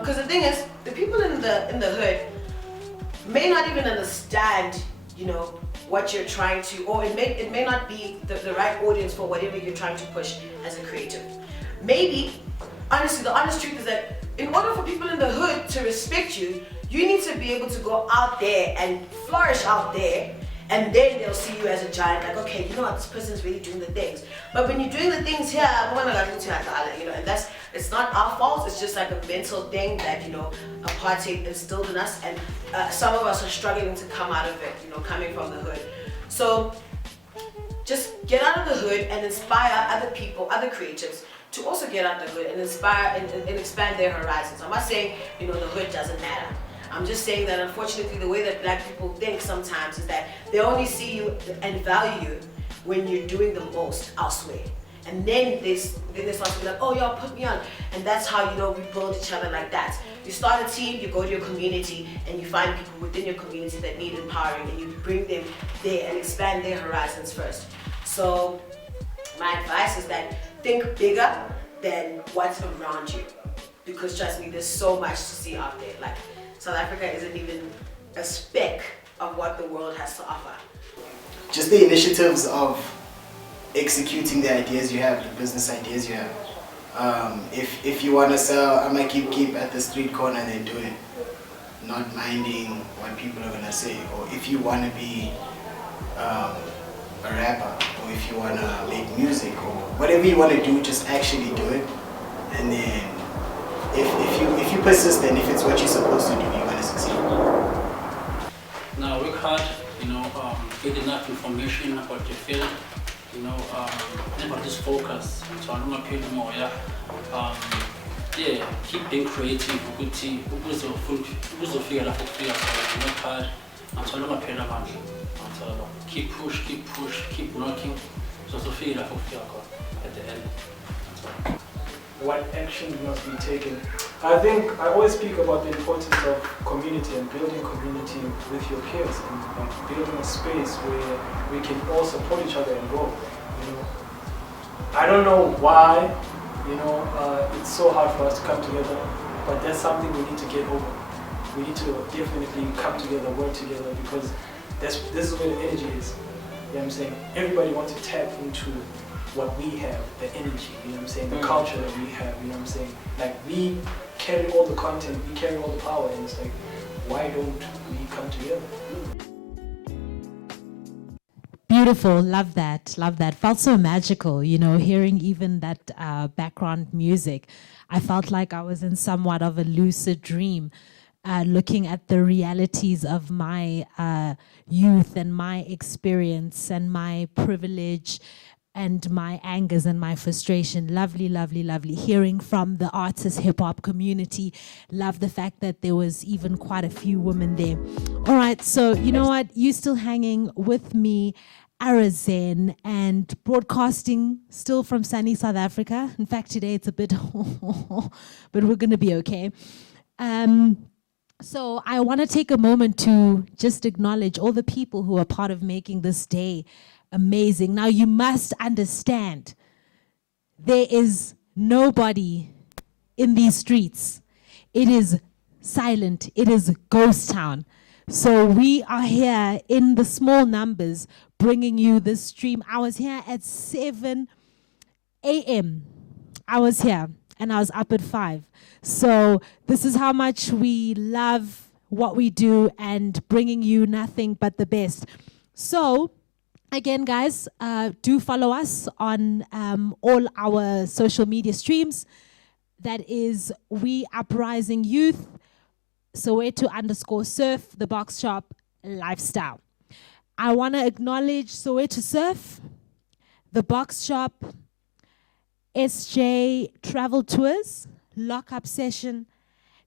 because the thing is, the people in the hood may not even understand, you know, what you're trying to, or it may not be the right audience for whatever you're trying to push as a creative. Maybe, honestly, the honest truth is that in order for people in the hood to respect you, you need to be able to go out there and flourish out there, and then they'll see you as a giant, like, okay, you know what, this person's really doing the things. But when you're doing the things here, you know, and it's not our fault, it's just like a mental thing that, you know, apartheid instilled in us, and some of us are struggling to come out of it, you know, coming from the hood. So just get out of the hood and inspire other people, other creatives, to also get out of the hood and inspire and expand their horizons. I'm not saying, you know, the hood doesn't matter. I'm just saying that unfortunately the way that black people think sometimes is that they only see you and value you when you're doing the most elsewhere. And then they start to be like, oh, y'all put me on. And that's how, you know, we build each other like that. You start a team, you go to your community, and you find people within your community that need empowering, and you bring them there and expand their horizons first. So my advice is that think bigger than what's around you. Because trust me, there's so much to see out there. Like, South Africa isn't even a speck of what the world has to offer. Just the initiatives of executing the ideas you have, the business ideas you have. If you want to sell, I might keep at the street corner, then do it. Not minding what people are going to say. Or if you want to be a rapper, or if you want to make music, or whatever you want to do, just actually do it. And then if you persist and if it's what you're supposed to do, you're going to succeed. Now work hard, you know, get enough information about your field, you know, never just focus. So I'm not paying more, yeah. Yeah, keep being creative, ukuthi ukuzofika lapho kufika khona, work hard. So I'm not paying much. So keep push, keep knocking. So uzofika lapho kufika khona at the end. What actions must be taken? I think I always speak about the importance of community and building community with your peers, and building a space where we can all support each other and grow. You know, I don't know why, you know, it's so hard for us to come together, but that's something we need to get over. We need to definitely come together, work together, because this is where the energy is. You know what I'm saying? Everybody wants to tap into what we have, the energy, you know what I'm saying, the culture that we have, you know what I'm saying? Like, we carry all the content, we carry all the power, and it's like, why don't we come together? Beautiful, love that, felt so magical, you know, hearing even that background music. I felt like I was in somewhat of a lucid dream, looking at the realities of my youth and my experience and my privilege and my angers and my frustration. Lovely, lovely, lovely. Hearing from the artist hip-hop community. Love the fact that there was even quite a few women there. All right, so you know what? You still hanging with me, Arazen, and broadcasting still from sunny South Africa. In fact, today it's a bit, but we're gonna be okay. So I wanna take a moment to just acknowledge all the people who are part of making this day amazing. Now you must understand, there is nobody in these streets. It is silent, it is a ghost town. So we are here in the small numbers bringing you this stream. I was here at 7 a.m. I was here and I was up at 5. So this is how much we love what we do and bringing you nothing but the best. So again, guys, do follow us on all our social media streams. That is We Uprising Youth, Soweto _Surf, The Box Shop, Lifestyle. I want to acknowledge Soweto Surf, The Box Shop, SJ Travel Tours, Lockup Session,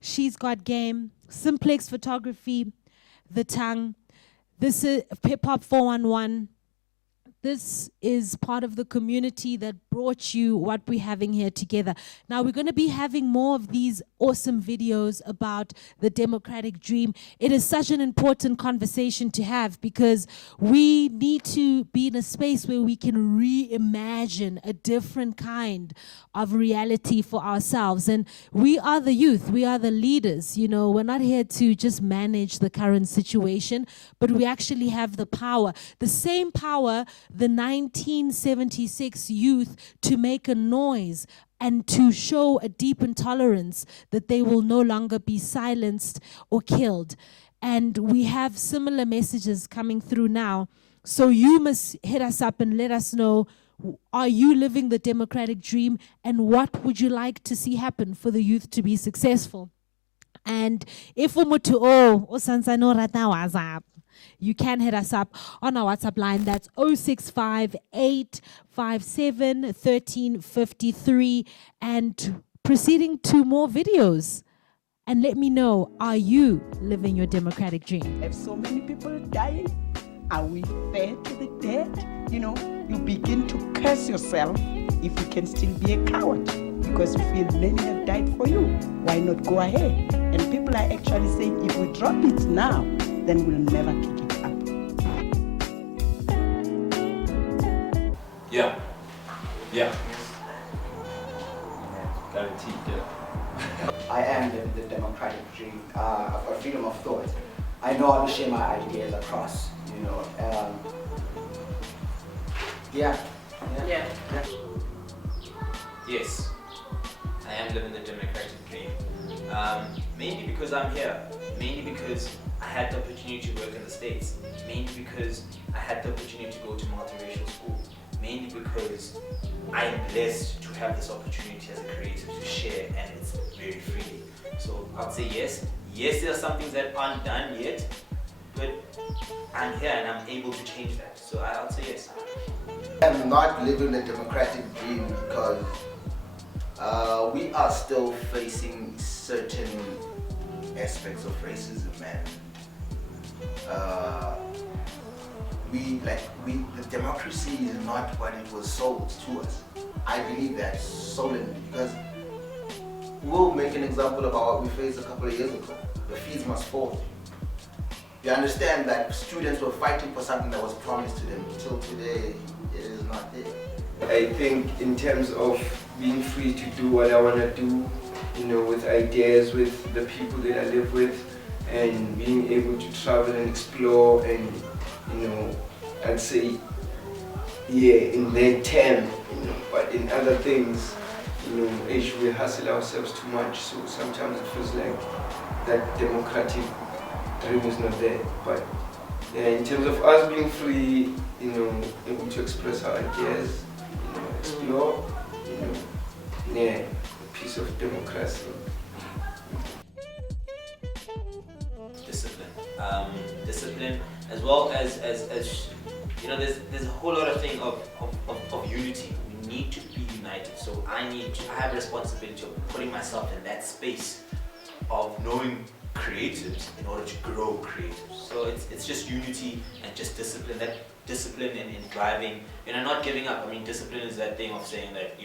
She's Got Game, Simplex Photography, The Tongue, This is Hip Hop 411. This is part of the community that brought you what we're having here together. Now, we're going to be having more of these awesome videos about the democratic dream. It is such an important conversation to have because we need to be in a space where we can reimagine a different kind of reality for ourselves. And we are the youth, we are the leaders. You know, we're not here to just manage the current situation, but we actually have the power, the same power the 1976 youth to make a noise and to show a deep intolerance that they will no longer be silenced or killed. And we have similar messages coming through now. So you must hit us up and let us know, are you living the democratic dream, and what would you like to see happen for the youth to be successful? And if you can hit us up on our WhatsApp line. That's 065-857-1353. And proceeding to more videos. And let me know, are you living your democratic dream? If so many people dying, are we fair to the dead? You know, you begin to curse yourself if you can still be a coward because you feel many have died for you. Why not go ahead? And people are actually saying if we drop it now, then we'll never pick it up. Yeah. Guaranteed, yeah. I am the democratic dream for freedom of thought. I know how to share my ideas across, you know. Yeah. Yes, I am living the democratic dream. Mainly because I'm here. Mainly because I had the opportunity to work in the States. Mainly because I had the opportunity to go to multiracial school. Mainly because I am blessed to have this opportunity as a creative to share, and it's very freely. So I'd say yes. Yes, there are some things that aren't done yet, but I'm here and I'm able to change that. So I'll say yes. I'm not living the democratic dream because we are still facing certain aspects of racism, man. The democracy is not what it was sold to us. I believe that solely because we'll make an example about what we faced a couple of years ago. The fees must fall. You understand that students were fighting for something that was promised to them. Until today, it is not there. I think in terms of being free to do what I want to do, you know, with ideas, with the people that I live with, and being able to travel and explore, and, you know, I'd say, yeah, in their term, you know, but in other things, you know, we hustle ourselves too much, so sometimes it feels like that democratic dream is not there. But yeah, in terms of us being free, you know, able to express our ideas, you know, explore, you know, yeah, a piece of democracy. Discipline. Discipline, as well as you know, there's a whole lot of thing of unity. We need to be united. So I have a responsibility of putting myself in that space of knowing creatives in order to grow creatives. So it's just unity and just discipline. That discipline in driving, you know, not giving up. I mean, discipline is that thing of saying that,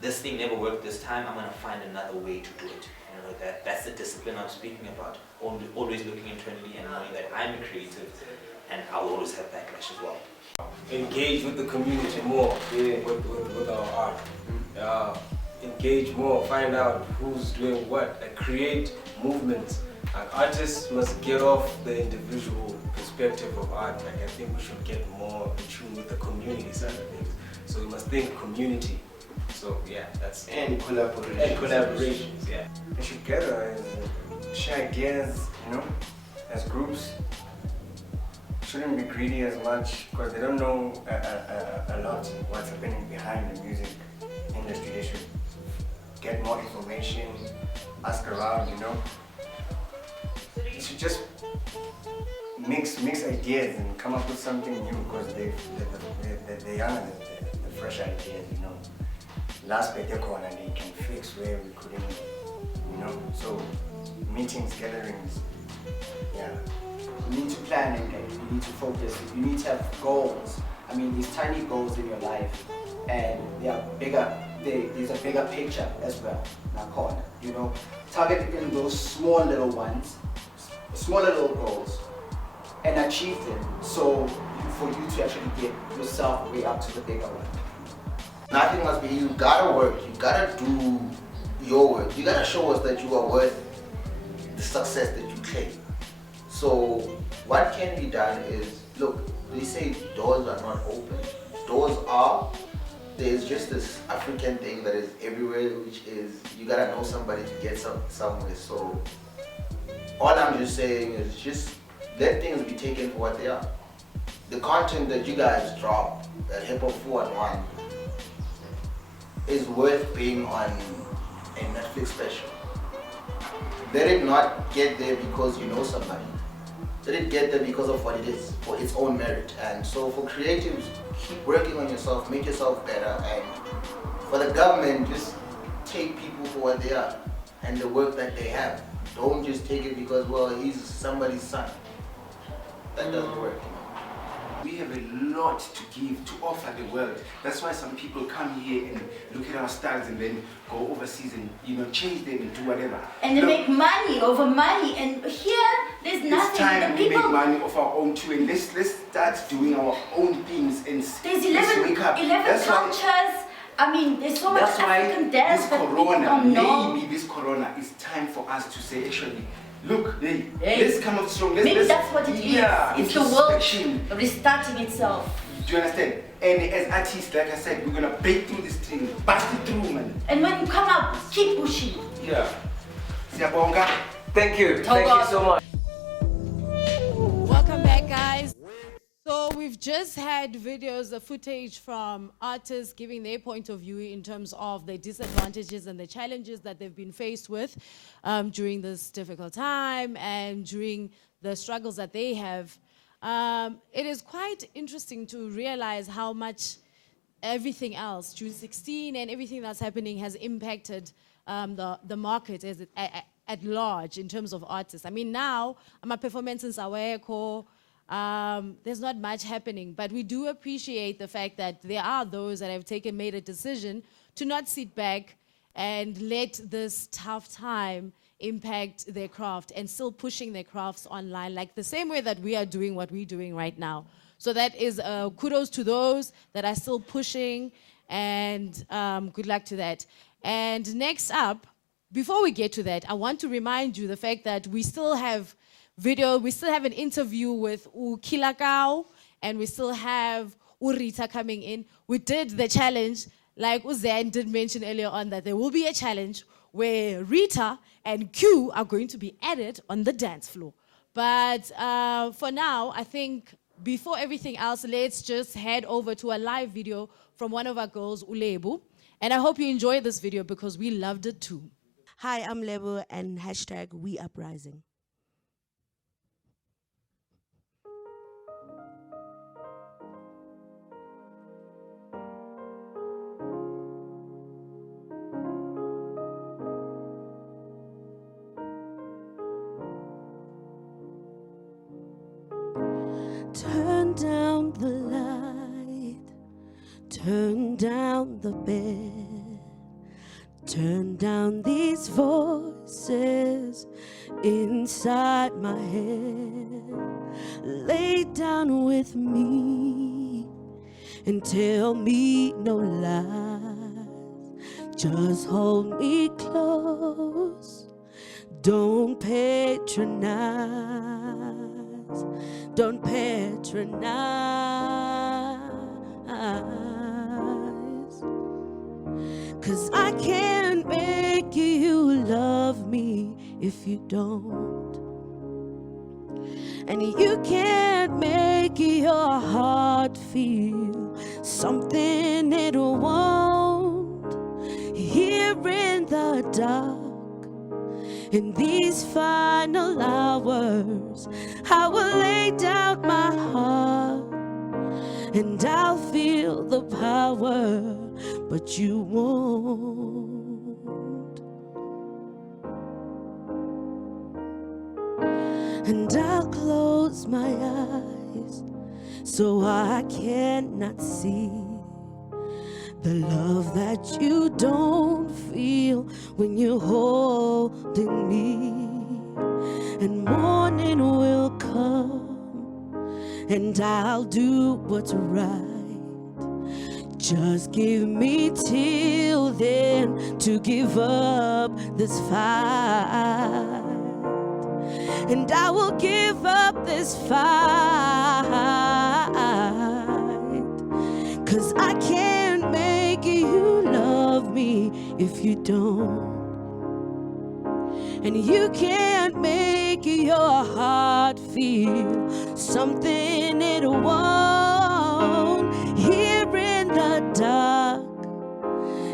this thing never worked this time, I'm gonna find another way to do it. You know, that's the discipline I'm speaking about. Always looking internally and knowing that I'm a creative and I'll always have backlash as well. Engage with the community more, with our art. Engage more, find out who's doing what, like create movements. Like artists must get off the individual perspective of art. Like I think we should get more in tune with the community side of things. So we must think community. So yeah, that's and collaborations. And collaborations, yeah. We should gather and share ideas, you know, as groups. Shouldn't be greedy as much because they don't know a lot what's happening behind the music industry. They should get more information, ask around, you know. They should just mix ideas and come up with something new because they're young and the fresh ideas, you know. Last bit they're and they can fix where we couldn't, you know. So meetings, gatherings, yeah. You need to plan and you need to focus. You need to have goals. I mean, these tiny goals in your life, and they are bigger. There's a bigger picture as well. Now, you know, target in those small little ones, small little goals, and achieve them. So for you to actually get yourself way up to the bigger one. Nothing must be. You gotta work. You gotta do your work. You gotta show us that you are worth the success that you claim. So what can be done is, look, they say doors are not open. Doors are. There's just this African thing that is everywhere, which is you gotta know somebody to get somewhere. So all I'm just saying is just let things be taken for what they are. The content that you guys drop at Hip Hop 411 is worth being on a Netflix special. Let it not get there because you know somebody. Let it get there because of what it is, for its own merit. And so for creatives, keep working on yourself, make yourself better, and for the government, just take people for what they are and the work that they have. Don't just take it because, well, he's somebody's son. That doesn't work. We have a lot to give, to offer the world. That's why some people come here and look at our styles and then go overseas and, you know, change them and do whatever. And they make money over money, and here there's nothing. It's time The we people, make money of our own too, and let's start doing our own things and there's let's 11 wake up. 11 That's why- cultures. I mean, there's so much That's why African dance, this but people corona, don't know. maybe this corona is time for us to say, actually, look, hey, Hey, let's come up strong. Maybe that's what it is. Yeah, It's the world introspection. restarting itself. Do you understand? And as artists, like I said, we're gonna break through this thing, bust it through, man. And when you come up, keep pushing. Yeah. Siyabonga. Thank you. Thank you so much. Welcome back, guys. So we've just had videos, the footage from artists giving their point of view in terms of the disadvantages and the challenges that they've been faced with during this difficult time and during the struggles that they have. It is quite interesting to realize how much everything else, June 16 and everything that's happening, has impacted the market at large in terms of artists. I mean, now, I'm a performance in Soweto. There's not much happening, but we do appreciate the fact that there are those that have made a decision to not sit back and let this tough time impact their craft and still pushing their crafts online, like the same way that we are doing what we're doing right now. So that is kudos to those that are still pushing, and good luck to that. And next up, before we get to that, I want to remind you the fact that we still have video, we still have an interview with Kilakau, and we still have Urita coming in. We did the challenge, like Uzain did mention earlier on, that there will be a challenge where Rita and Q are going to be added on the dance floor. But for now, I think before everything else, let's just head over to a live video from one of our girls, Ulebu. And I hope you enjoy this video because we loved it too. Hi, I'm Lebo, and hashtag We Uprising. Turn down the light, turn down the bed, turn down these voices inside my head. Lay down with me and tell me no lies. Just hold me close, don't patronize, don't patronize. 'Cause I can't make you love me if you don't. And you can't make your heart feel something it won't. Here in the dark, in these final hours, I will lay down my heart and I'll feel the power, but you won't. and I'll close my eyes so I cannot see the love that you don't feel when you're holding me. And morning will come and I'll do what's right. Just give me till then to give up this fight. And I will give up this fight, 'cause I can't make you love me if you don't. And you can't make your heart feel something it won't. Here in the dark,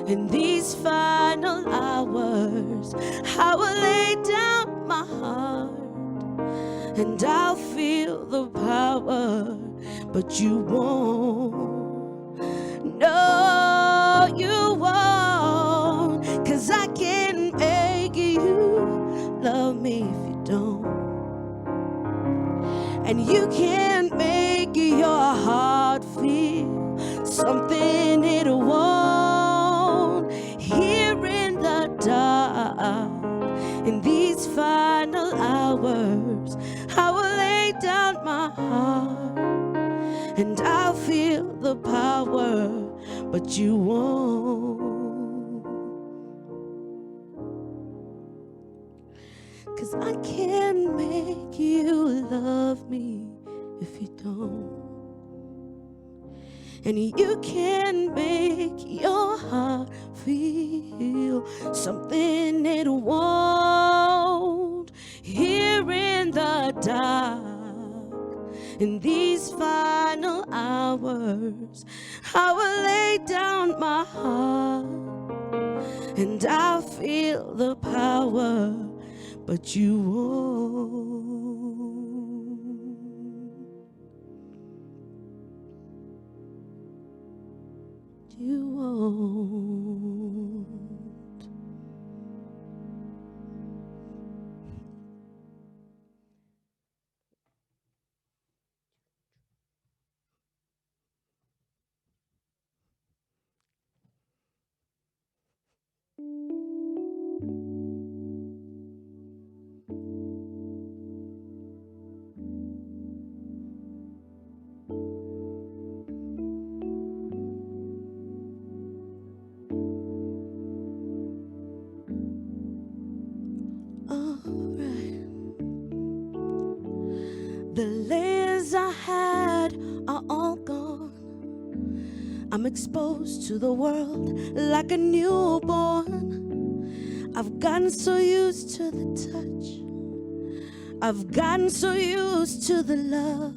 in these final hours, I will lay down my heart and I'll feel the power, but you won't. No, you won't, 'cause I can't make you love me if you don't. And you can't make your heart feel something it won't. Here in the dark, in these final hours, I will lay down my heart and I'll feel the power, but you won't. 'Cause I can't make you love me if you don't. And you can't make your heart feel something it won't. Here in the dark, in these final hours, I will lay down my heart and I'll feel the power, but you won't. You won't. The layers I had are all gone. I'm exposed to the world like a newborn. I've gotten so used to the touch. I've gotten so used to the love.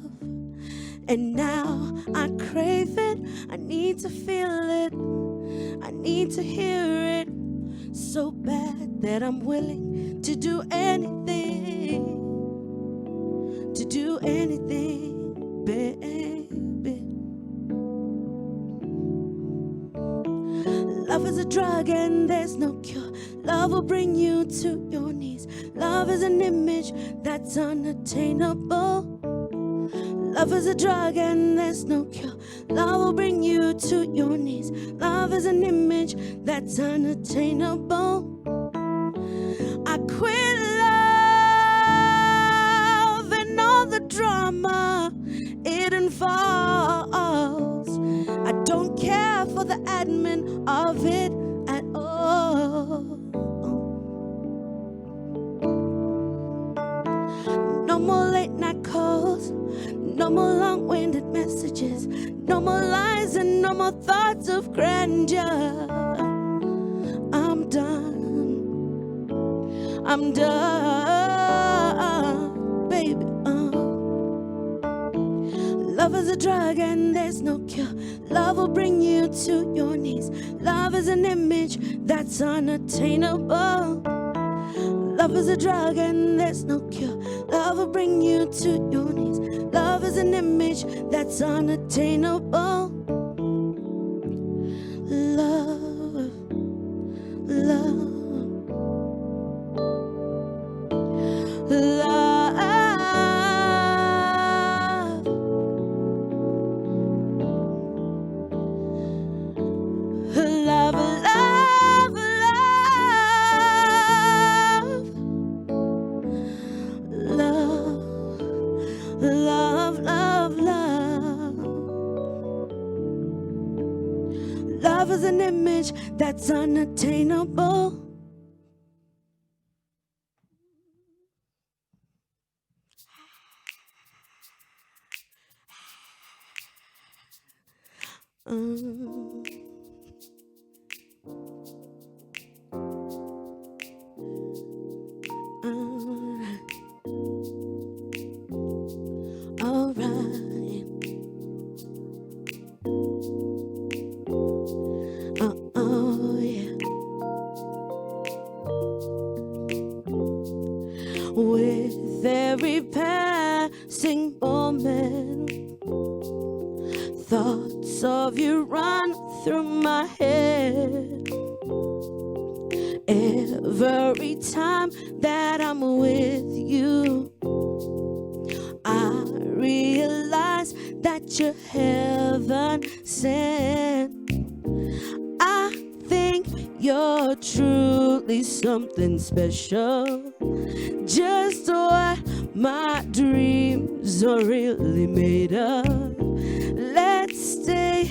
And now I crave it. I need to feel it. I need to hear it so bad that I'm willing to do anything. To do anything, baby. Love is a drug and there's no cure. Love will bring you to your knees. Love is an image that's unattainable. Love is a drug and there's no cure. Love will bring you to your knees. Love is an image that's unattainable. I quit love and all the drama it involves. I don't care for the admin of it at all. No more late night calls, no more long-winded messages, no more lies and no more thoughts of grandeur. I'm done, I'm done, baby. Love is a drug and there's no cure. Love will bring you to your knees. Love is an image that's unattainable. Love is a drug and there's no cure. Love will bring you to your knees. Love is an image that's unattainable. Love, love, love. Love is an image that's unattainable. Alright. Oh yeah. With every passing moment, thoughts of you run through my head. Every time that I'm with you, I realize that you're heaven sent. I think you're truly something special, just what my dreams are really made of. Let's stay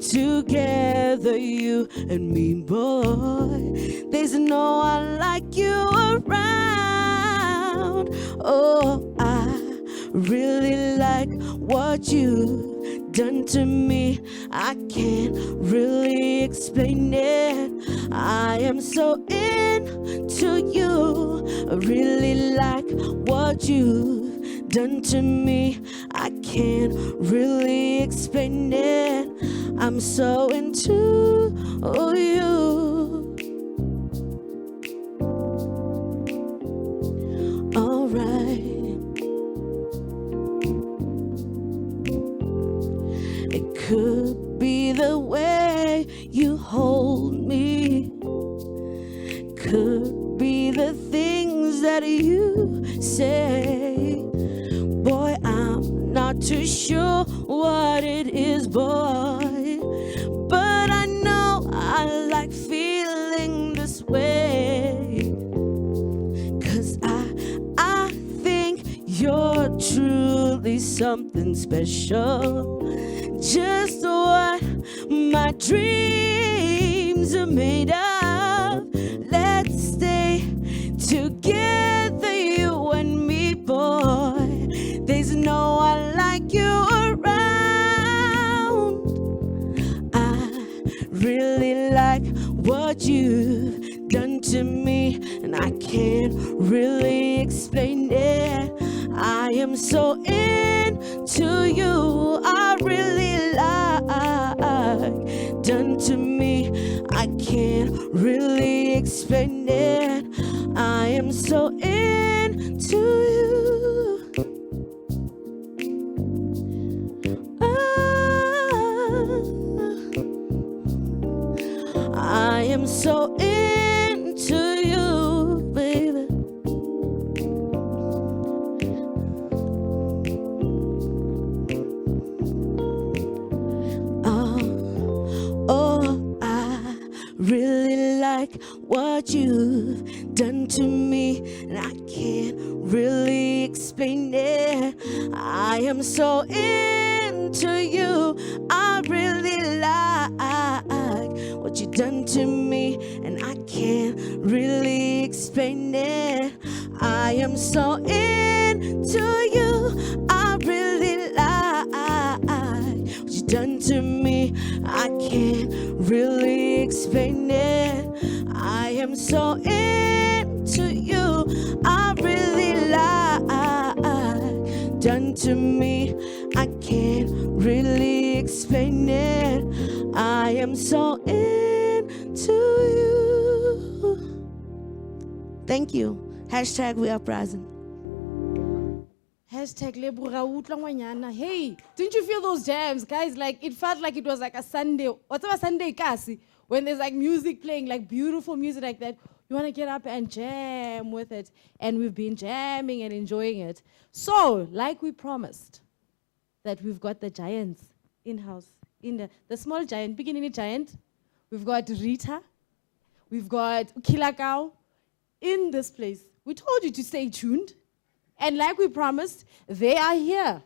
together, you and me, boy. There's no one like you around. Oh, I really like what you've done to me. I can't really explain it. I am so into you. I really like what you've done to me. I can't really explain it. I'm so into you. Alright. It could be the way you hold me, could be the things that you say. Boy, I'm not too sure what it is, boy, but I know I like feeling this way. 'Cause I think you're truly something special, just what my dreams are made of. Let's stay together, you and me, boy. There's no one like you around. I really like what you've done to me, and I can't really explain it. I am so into you. I really like done to me. I can't really explain it. I am so into you. I am so into you, baby. Oh, I really like what you've done to me, and I can't really explain it. I am so into you. I really like what you've done to me, and I can't really explain it. I am so into you. I really like what you've done to me. I can't really explain it. I am so into you. I really like done to me. I can't really explain it. I am so into you. Thank you. Hashtag we uprising. Hashtag Lebura utlwa ngwanyana. Hey, didn't you feel those jams, guys? Like, it felt like it was like a Sunday. What's a Sunday kasi? When there's like music playing, like beautiful music like that, you want to get up and jam with it. And we've been jamming and enjoying it. So, like we promised, that we've got the giants in-house. In the small giant, beginning giant. We've got Rita. We've got Kilakau in this place. We told you to stay tuned. And like we promised, they are here.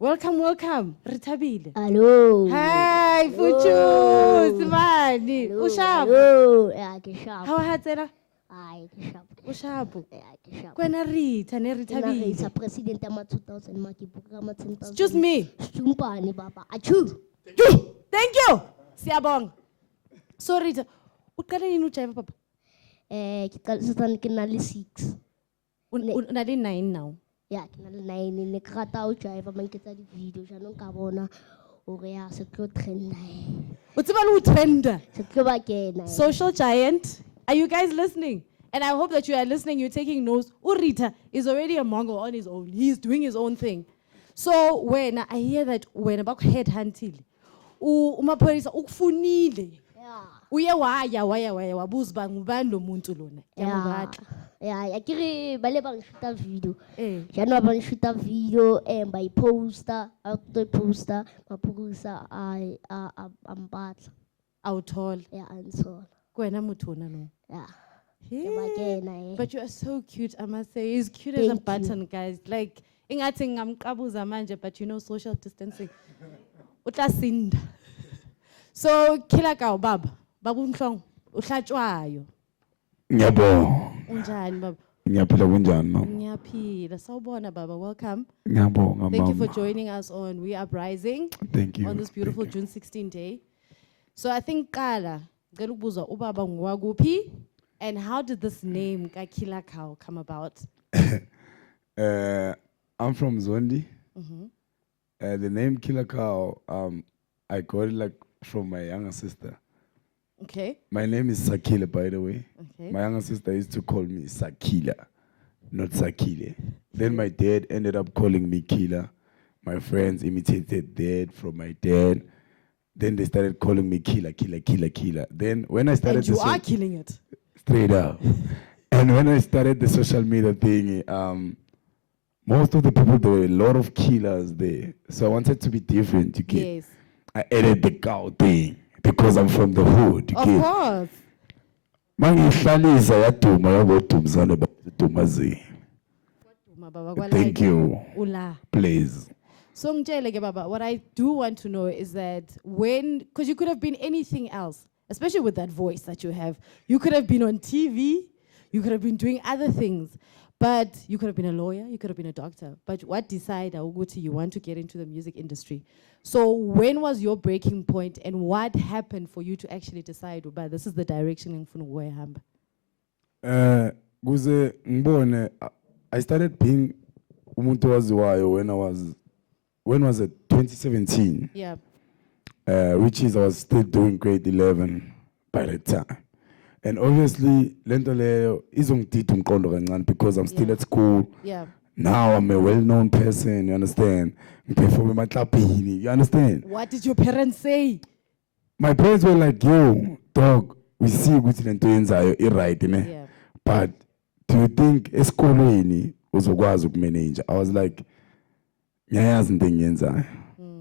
Welcome. Ritabile. Hello. Hi, Hello. Fuchu. Simani. Ushapu. Hello. Yeah, ke sharp. How hatsela? Ay, ke sharp. Ushapu. Yeah, ke sharp. Kwena Rita, ne Ina Ritabile. Rita, president ama 2000 maki programa 10,000. Excuse me. Stumpani baba. Achu. Thank you. Siyabonga. So Rita, uqale nini ujive papa? Ke qalisitse ke na le 6. Una le 9 now. Yeah, ke na le 9 ne ke rata o jive ma nketsa di video jaanong ka bona ore ya se tlo trenda. O tseba le o trenda. Se tlo ba kena. Social giant. Are you guys listening? And I hope that you are listening, you're taking notes. Urita is already a Mongo on his own. He's doing his own thing. So when I hear that when about headhunting, umaphoyisa ukufunile. Uye waya wabuza ba ngubani lo muntu lona. Yeah, akere bale bang shoota video. Jana bang shoota video by poster, auto poster, maphukusa ampatla. Awuthola. Yeah, answer. Kwena muthu wona no. Yeah. But you are so cute, I must say. He's cute as a button, guys. Like, ingathi ngamqabuza manje, but you know social distancing. Utlasinda. So, kila ka baba, babunhlong, uhlatshwayo. Ngiyabonga. Unjani baba? Ngiyaphila kunjani mama? Ngiyaphila. Sawubona baba, welcome. Ngiyabonga Thank you mama. for joining us on We Uprising. Thank you. On this beautiful June 16 day. So I think Kala, ngicela ukubuza ubaba ngwakuphi, and how did this name Kakila Cow come about? I'm from Zondi. Mhm. The name Killer Cow, I got it like from my younger sister. Okay. My name is Sakila, by the way. Okay. My younger sister used to call me Sakila, not Sakile. Then my dad ended up calling me Killer. My friends imitated dad from my dad. Then they started calling me Killer. Then when I started And you are killing it. straight up. And when I started the social media thing, most of the people, there were a lot of killers there. So I wanted to be different. You get? Yes. I added the cow thing because I'm from the hood. You Of get? course. Mangihlalisa yaduma yabodumzane badumazi. Thank you. Ula. Please. So ngitshele ke baba, what I do want to know is that because you could have been anything else, especially with that voice that you have. You could have been on TV, you could have been doing other things, but you could have been a lawyer, you could have been a doctor. But what decided Uguti you want to get into the music industry? So when was your breaking point, and what happened for you to actually decide, but this is the direction ngifuna ukuhamba? Kuze ngibone, I started being umuntu owaziwayo when was it 2017? Yeah. Which is I was still doing grade 11 by the time. And obviously, lento leyo izongidida umqondo kancane because I'm still at school. Yeah. Now I'm a well-known person, you understand? Perform emaklabhini, you understand? What did your parents say? My parents were like, yo, dog, we see ukuthi lento yenzayo i-right, ne? But do you think esikolweni uzokwazi ukumanage? I was like, ngiyayazi into engiyenzayo.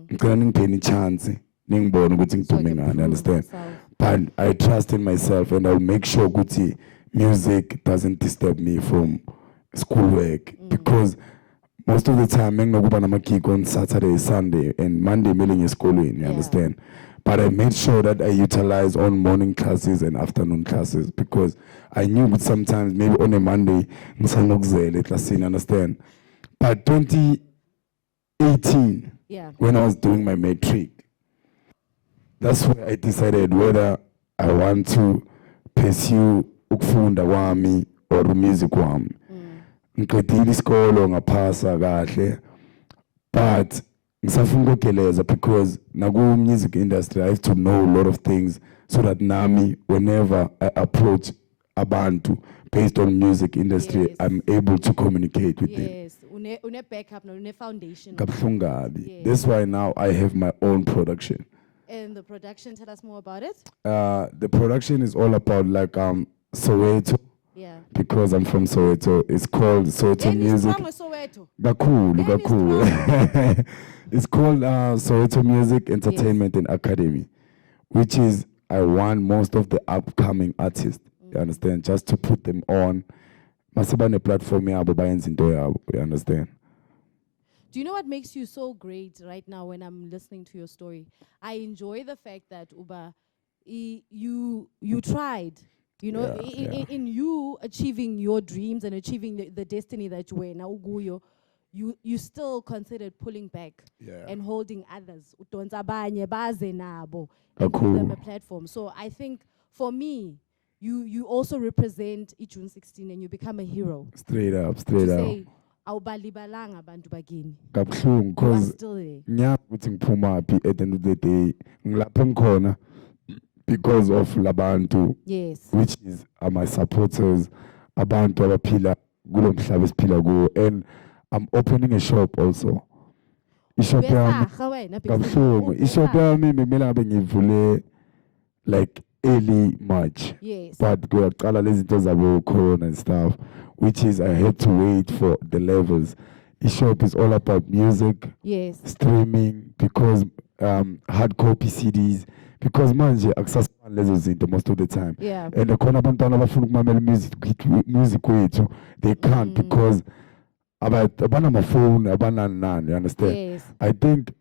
Ngicela ningipheni i-chance, ningibone ukuthi ngidume ngani, understand? But I trust in myself and I'll make sure ukuthi music doesn't disturb me from schoolwork because most of the time nginokuba nama-gig on Saturday, Sunday and Monday mailing esikolweni, you understand? But I made sure that I utilize on morning classes and afternoon classes because I knew that sometimes maybe on a Monday ngisanokuzela eklasini, understand? But 2018, when I was doing my matric, that's where I decided whether I want to pursue ukufunda kwami or music kwami. Ngiqedile isikolo ngaphasa kahle, but ngisafuna ukugeleza because naku music industry I have to know a lot of things so that nami whenever I approach abantu based on music industry I'm able to communicate with them. Yes, une backup, une foundation. Kabuhlungu kabi. That's why now I have my own production. And the production, tell us more about it. The production is all about like Soweto. Yeah. Because I'm from Soweto. It's called Soweto Music. Kakhulu. It's called Soweto Music Entertainment and Academy, which is I want most of the upcoming artists. You understand? Just to put them on. Masibane platform yabo bayenza into yabo. You understand? Do you know what makes you so great right now when I'm listening to your story? I enjoy the fact that Uba, you tried. You know, in you achieving your dreams and achieving the destiny that you were now Uguyo, you still considered pulling back and holding others. Utonza abanye baze nabo and give them a platform. So I think for me, you also represent June 16 and you become a hero. Straight up. Say, awubalibalanga abantu bakini. Kabuhlungu because ngiyazi ukuthi ngiphuma phi at the end of the day ngilapha ngikhona because of labantu, which is my supporters, abantu abaphila kulo mhlaba esiphila kuwo, and I'm opening a shop also. Ishop yami kabuhlungu. Ishop yami bekumele ngabe ngivule like early March. But kuyaqala lezi zinto zabo corona and stuff, which is I had to wait for the levels. Ishop is all about music, streaming, because hard copy CDs, because manje akusasifani lezo zinto most of the time. And khona abantwana abafuna ukumamela music wethu, they can't because abanamafoni abanani, you understand? I think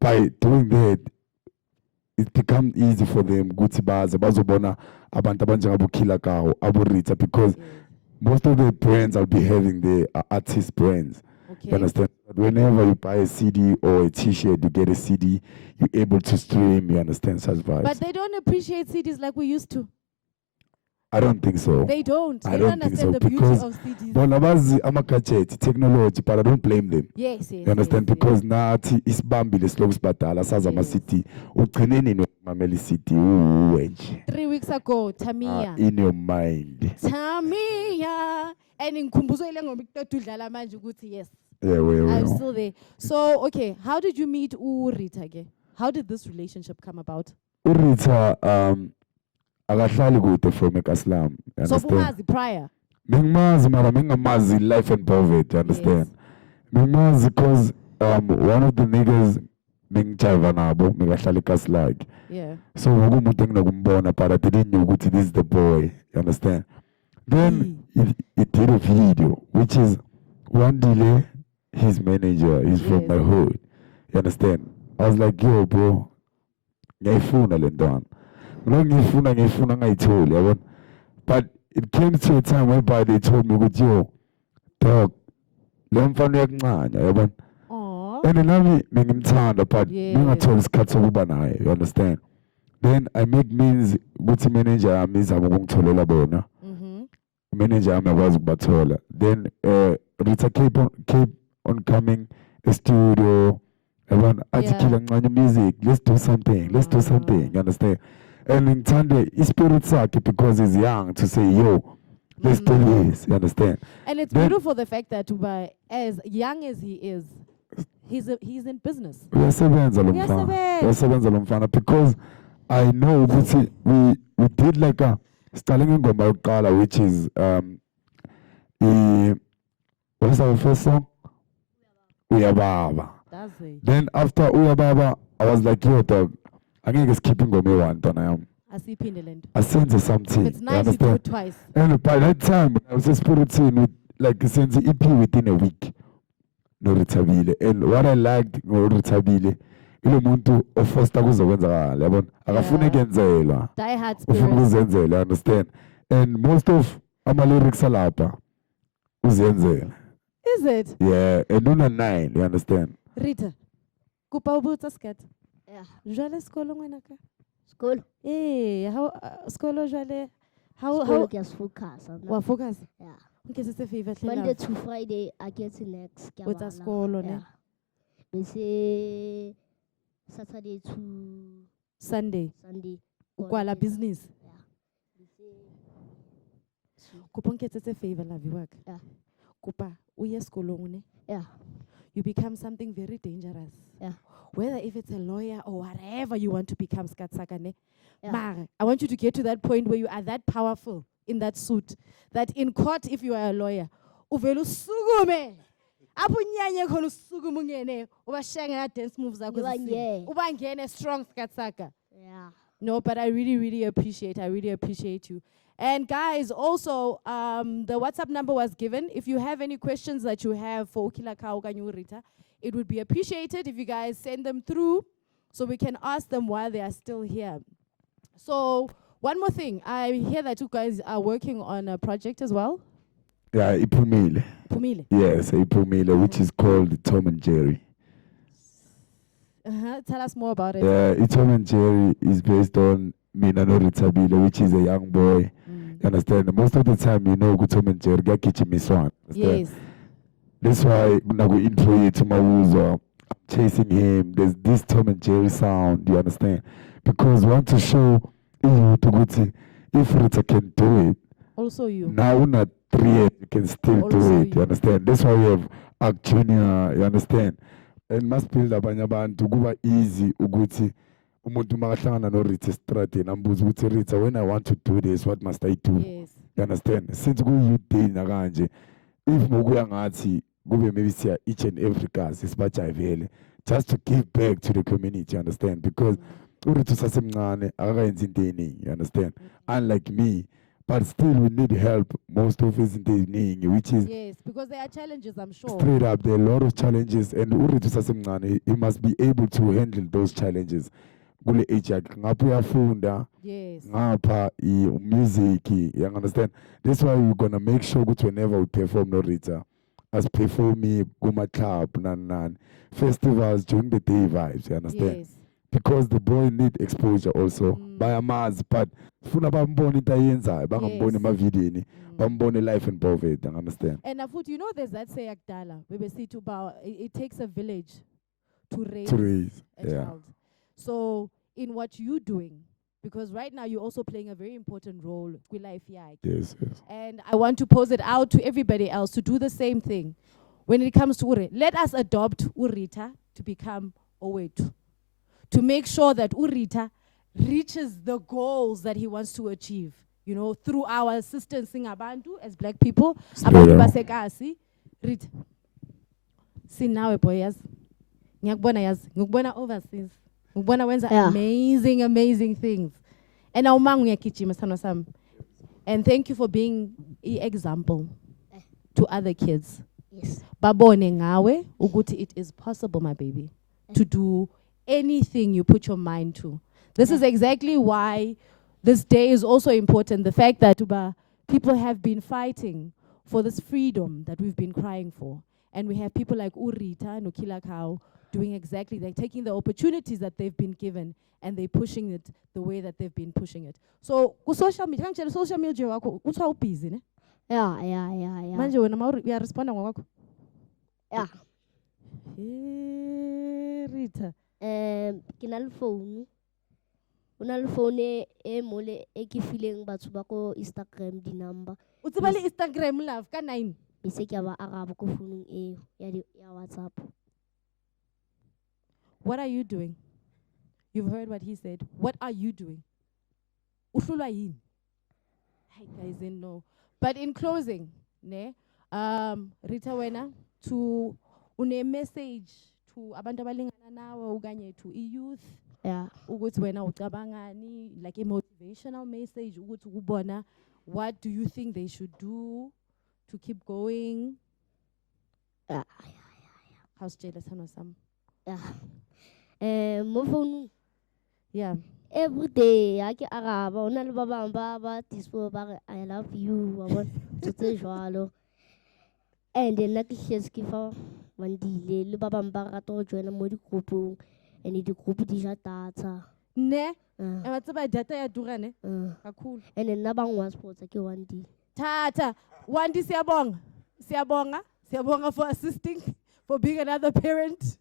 by doing that, it becomes easy for them ukuthi bazobona abantu abanjengabo Khilakawu, abo Rita, because most of the brands I'll be having the artist brands. You understand? But whenever you buy a CD or a T-shirt, you get a CD, you're able to stream, you understand such vibes. But they don't appreciate CDs like we used to. I don't think so. They don't. I They don't don't think so understand the beauty because of CDs. bonabazi ama-gadget, technology, but I don't blame them. Yes. You understand? Because nathi isibambile sloku sibadala sazi ama-city. Ugcineni nomamela i-city uwenje. 3 weeks ago, Tamia. In your mind. Tamia. And in Kumbuzo ile ngoma ikuqeda udlala manje ukuthi yes. Yeah, I'm still there. So, okay, how did you meet Rita again? How did this relationship come about? Rita, akahlali kude from eKaslam. So, bumazi prior? Bengimazi mara bengingamazi life and poverty, you understand? Bengimazi because one of the niggas bengijiva nabo bengahlala eKaslam. So kwakumuntu enginakumbona, but I didn't know ukuthi this is the boy, you understand? Then he did a video, which is one delay. His manager is from my hood. You understand? I was like, yo, bro, ngiyayifuna le ntwana. Mina ngiyifuna ngayitholi, yabona? But it came to a time whereby they told me, yo, dog, le mfana uyakuncanya, yabona? And nami bengimthanda, but ngingatholi isikhathi sokuba naye, you understand? Then I make means ukuthi manager yami izama ukungitholela bona. Manager yami akwazi ukubathola. Then Rita keep on coming a studio. Everyone articulate music. Let's do something. You understand? And in Sunday, his spirit sakhe because he's young to say, yo, let's do this. You understand? And it's beautiful the fact that as young as he is, he's in business. Uyasebenza lo mfana because I know we did like a starting ngoma yokuqala, which is what's our first song? Uyababa. That's it. Then after Uyababa, I was like, yo, dog, I think it's keeping going one time. I see Pindeland. I sense something. It's nice to do it twice. And by that time, I was just put it in with like sense EP within a week. No Ritabile. And what I liked no Ritabile, ile muntu ofosta kuzokwenzakala, yabona? Akafuna ukenzela. Die hard Ufuna spirit. ukuzenzela, understand? And most of ama lyrics alapha uzenzela. Is it? Yeah, and una 9, you understand? Rita, kupa ubutsa skat. Yeah. Jwale skolo ngwanaka. Skolo? How skolo jwale? How Skolo focus. Wa focus? Yeah. Okay, it's a favorite. Monday to Friday, I get to next. What's a skolo ne? We say Saturday to Sunday. Ukwala business. Kupa nketse favor la viwak. Yeah. Kupa uye skolo ngune. Yeah. You become something very dangerous. Yeah. Whether if it's a lawyer or whatever you want to become, Skatsakane. Yeah. Mara, I want you to get to that point where you are that powerful in that suit that in court, if you are a lawyer, uvelu sugume. Apu nyanye khona usukume ungene ubashaya dance moves zakho ubangene strong Skatsaka. Yeah. No, but I really appreciate you. And guys, also, the WhatsApp number was given. If you have any questions that you have for Khilakawu Rita, it would be appreciated if you guys send them through so we can ask them why they are still here. So one more thing, I hear that you guys are working on a project as well. Yeah, Ipumile. Pumile. Yes, Ipumile, which is called Tom and Jerry. Tell us more about it. Yeah, Tom and Jerry is based on Minano Ritabile, which is a young boy. You understand? Most of the time, you know, Tom and Jerry get kitchen miswan. Yes. That's why when I go intro you to my user, I'm chasing him. There's this Tom and Jerry sound, you understand? Because we want to show you to go to if Rita can do it. Also you. Now not 3 years, you can still Also do it, you understand? That's why we have Act Junior, you understand? And must build up to go easy uguti umuntu makahlangana no Rita Strate nambuza ukuthi Rita, when I want to do this, what must I do? Yes. You understand? Since go you day nakanje, if mokuya ngathi kube maybe siya each and every case sibajayivele just to give back to the community, you understand? Because uRita sasemncane akayenza into eningi, you understand? Unlike me, but still we need help most of us in the which is Yes, because there are challenges, I'm sure. straight up there are a lot of challenges, and uRita sasemncane he must be able to handle those challenges. Kule age yakhe ngapha uyafunda, Yes. ngapha music, you understand? That's why we're gonna make sure that whenever we perform no Rita, as performing kuma club nan festivals during the day vibes, you understand? Yes. Because the boy need exposure also. Bayamazi, but funa bambone into ayenzayo, bangambone emavidini, bambone life and poverty, you understand? And Afut, you know there's that say Akdala, it takes a village to raise, a yeah. child. So in what you're doing, because right now you're also playing a very important role with life. Yes. And I want to pose it out to everybody else to do the same thing. When it comes to Ure, let us adopt Urita to become Owetu. To make sure that Urita reaches the goals that he wants to achieve. You know, through our assistance in Abantu as black people. Abantu basekasi. Rita. Sinawe boyas. Ngiyakubona yazi. Ngikubona overseas. Ngikubona wenza amazing things. And awumangu ngiyagijima sithando sami. And thank you for being an example to other kids. Yes. Babone ngawe ukuthi it is possible, my baby, to do anything you put your mind to. This is exactly why this day is also important. The fact that people have been fighting for this freedom that we've been crying for. And we have people like Urita and Ukilakau doing exactly that, taking the opportunities that they've been given and they're pushing it the way that they've been pushing it. So, social media, social media wako, utwa busy, ne? Yeah. Manje wena ya responda ngwakho? Yeah. Rita. Kina le phone. Una le phone e mole e ke fileng batho ba ko Instagram di number. O tseba le Instagram love ka 9. Bese ke ba araba ko phone e ya WhatsApp. What are you doing? You've heard what he said. What are you doing? Uhlulwa yini? Hey guys, no. But in closing, ne, Rita wena to une message to abantu abalingana nawe ukanye to youth. Yeah. Ukuthi wena ucabangani, like a motivational message ukuthi kubona what do you think they should do to keep going? Yeah. How's Jada Sana Sam? Yeah. Mo phone. Yeah. Every day I ke araba ona le ba bang ba dispo ba re I love you wa bona tse jwalo. And then like his kifa mandile le ba bang ba rata go joina mo di groupong and di group di ja data. Ne? Ba tseba data ya dura ne? Kakhulu. And then na bang wa sports ke 1D. Tata, 1D siyabonga. Siyabonga for assisting, for being another parent.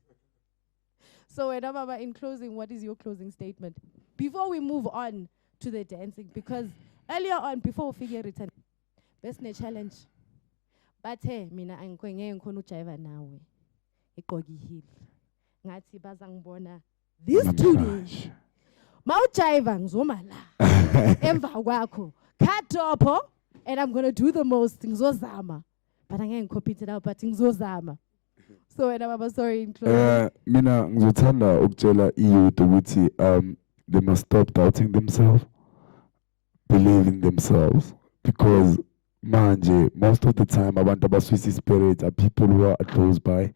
So, Baba, in closing, what is your closing statement? Before we move on to the dancing, because earlier on, before we figure it out, best ne challenge. But hey, mina angikwenye ngikhona uJaiva nawe. Igqokihile. Ngathi bazangibona this today. Mawujaiva ngizoma la. Emva kwakho. Cut top, and I'm going to do the most ngizozama. But angeke ngicompete it out, but ngizozama. So Baba, sorry in closing. Mina ngizothanda ukutshela youth ukuthi they must stop doubting themselves, believe in themselves, because manje most of the time abantu abaswisi spirit are people who are close by,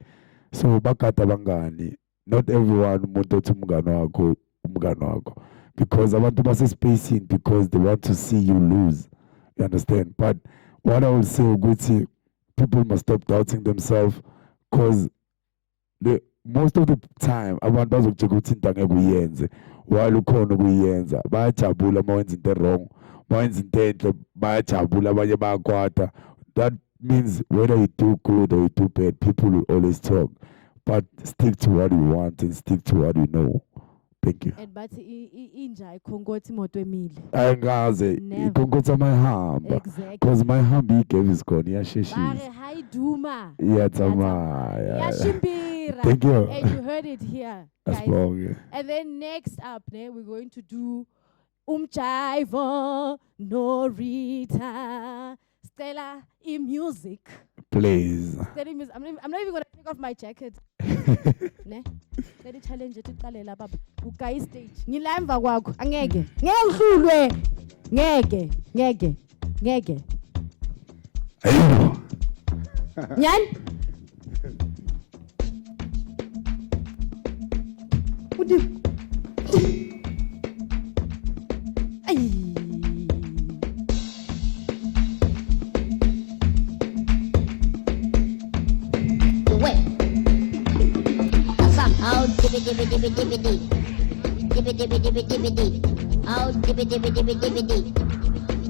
So bakata bangani, not everyone umuntu othi umngani wakho. Because abantu base-spacing because they want to see you lose. You understand? But what I will say ukuthi people must stop doubting themselves because most of the time abantu bazokujeka ukuthi into angeke uyenze while ukhona ukuyenza bayajabula uma wenza into wrong uma wenza into enhle bayajabula abanye bayakwata. That means whether you do good or you do bad, people will always talk, but stick to what you want and stick to what you know. Thank you. And but inja ikhonkothi imoto emile. Angaze ikhonkotha mayihamba. Exactly. Because mayihamba igave is gone iyasheshisa. Bare hayiduma. Iyatsamaya. Yashimbira. Thank you. And you heard it here, That's guys. long. And then next up, we're going to do Umchaivo Norita. Stella in music. Please. Stella in music. I'm not even gonna take off my jacket. Ne? Let challenge it uqalela baba. Ugayi stage. Ngilamva kwakho. Angeke. Ngihlulwe. Ngeke. Ayo. Nyan? Udu. Ay. Out, dibby dibby dibby dibby dee. Dibby dibby dibby dibby dee. Out, dibby dibby dibby dibby dee.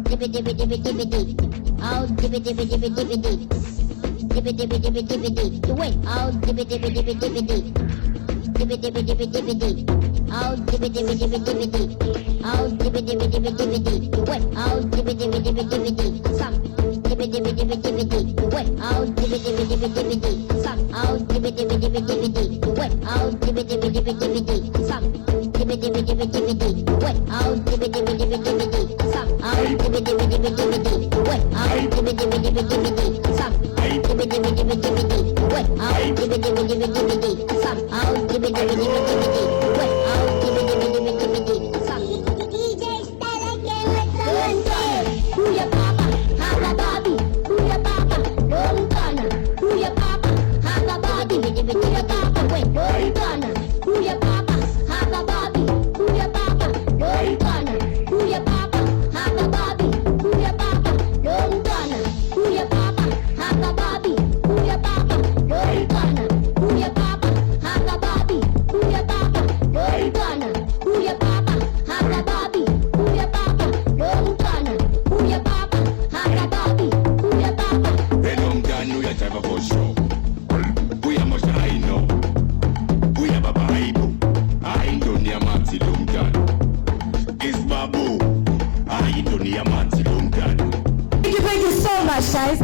Dibby dibby dibby dibby dee. Out, dibby dibby dibby dibby dee. Dibby dibby dibby dibby dee. The way out, dibby dibby dibby dibby dee. Dibby dibby dibby dibby dee. Out, dibby dibby dibby dibby dee. Out, dibby dibby dibby dibby dee. The way out, dibby dibby dibby dibby dee. Some. Dibby dibby dibby dibby dee. The way out, dibby dibby dibby dibby dee. Some. Out, dibby dibby dibby dibby dee. The way out, dibby dibby dibby dibby dee. Some. Dibby dibby dibby dibby dee. The way out, dibby dibby dibby dibby dee. Some. Out, dibby dibby dibby dibby dee. The way out, dibby dibby dibby dibby dee. Some. Dibby dibby dibby dibby dee. The way out, dibby dibby dibby dibby dee. Some. Out, dibby dibby dibby dibby dee. The way out, dibby dibby dibby dibby dee. Some. DJ Stella get with the Who ya papa? Haga babi. Who ya papa? Don't gonna. Who ya papa? Haga babi. Who ya papa? Wait, don't gonna. Who ya papa? Haga babi. Who ya papa? Don't gonna. Who ya papa? Haga babi. Who ya papa? Don't gonna. Who ya papa? Haga babi. Who ya papa? Don't gonna. Who ya papa? Haga babi. Who ya papa? Don't gonna. Who ya papa? Haga babi. Who ya papa? Don't gonna. Who ya papa? Haga babi. Who ya papa? Belongani uyajava for sure. Uyamoshana I know. Uyababa aibu. Aindoni amanzi lomdani. Isbabu. Aindoni amanzi lomdani. Thank you so much, guys.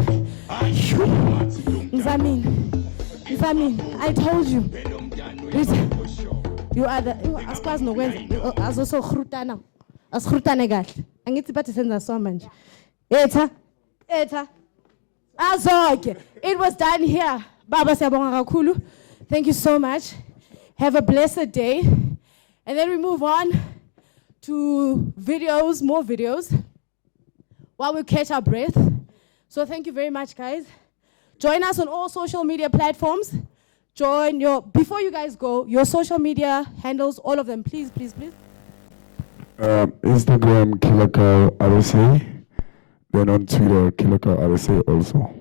Nzamin, I told you. You are the askwazi nokwenza azoso khrutana. Askrutane kahle. Angithi bathi senza so manje. Etha. Azoke. It was done here. Baba siyabonga kakhulu. Thank you so much. Have a blessed day. And then we move on to videos, more videos, while we catch our breath. So thank you very much, guys. Join us on all social media platforms. Before you guys go, your social media handles, all of them, please. Instagram, Kilaka RSA. Then on Twitter, Kilaka RSA also.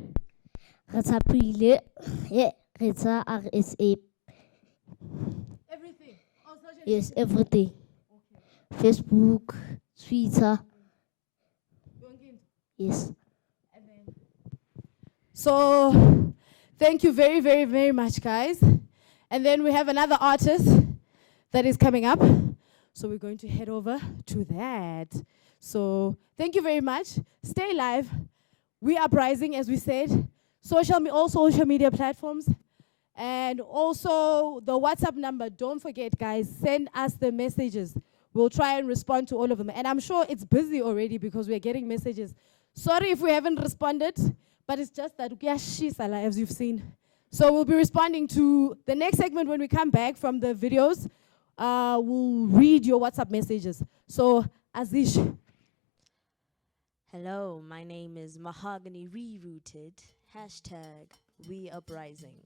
Rita Prile. Yeah, Rita RSA. Everything. Yes, everything. Okay. Facebook, Twitter. Yes. So thank you very, very, very much, guys. And then we have another artist that is coming up. So we're going to head over to that. So thank you very much. Stay live. We are uprising, as we said. All social media platforms. And also the WhatsApp number. Don't forget, guys, send us the messages. We'll try and respond to all of them. And I'm sure it's busy already because we're getting messages. Sorry if we haven't responded, but it's just that as you've seen. So we'll be responding to the next segment when we come back from the videos. We'll read your WhatsApp messages. So, Azish. Hello, my name is Mahogany Rerouted. #WeUprising.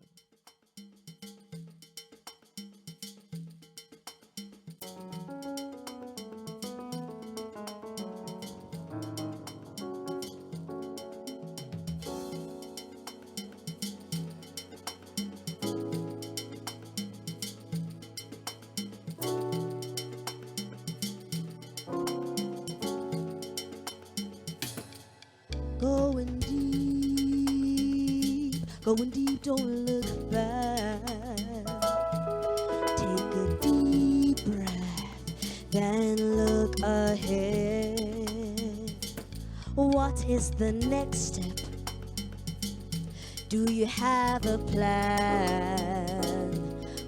Going deep, don't look back. Take a deep breath, then look ahead. What is the next step? Do you have a plan?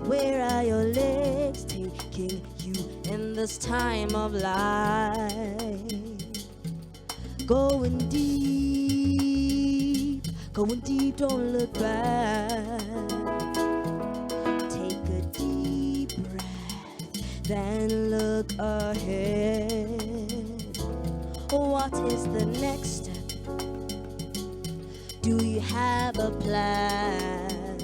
Where are your legs taking you in this time of life? Going deep, don't look back. Take a deep breath, then look ahead. What is the next step? Do you have a plan?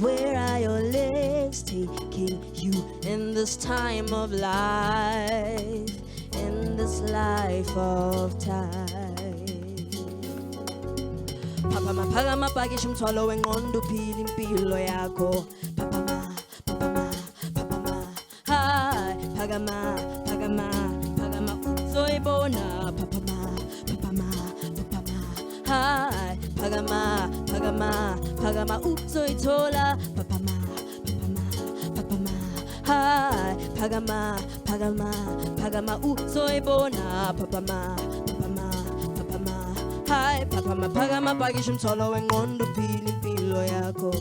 Where are your legs taking you in this time of life? In this life of time. Papa maphakama pakisha umthwalo wengqondo uphila impilo yakho. Papa ma, hi, phakama, uzoyibona. Papa ma, hi, phakama, uzoyithola. Papa ma, hi, phakama, uzoyibona. Papa ma, hi, phakama, pakisha umthwalo wengqondo uphila impilo yakho.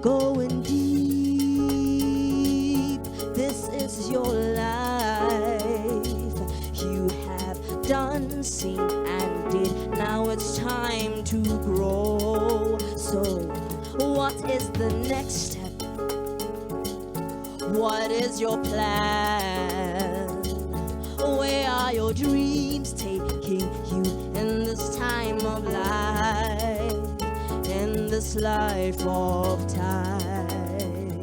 Going deep, this is your life. You have done, seen, and did. Now it's time to grow. So, what is the next step? What is your plan? Where are your dreams taking you in this time of life? In this life of time.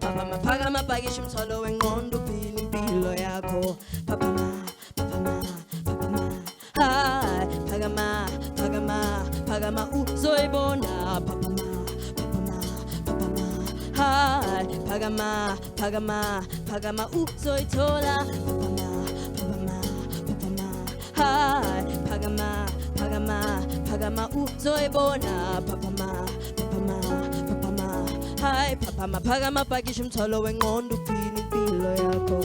Papa maphakama pakisha umthwalo wengqondo uphila impilo yakho. Papa ma, hi, phakama, uzoyibona. Papa ma, hi, phakama, uzoyithola. Papa ma, hi, phakama, uzoyibona. Papa ma, hi, phakama, pakisha umthwalo wengqondo uphila impilo yakho.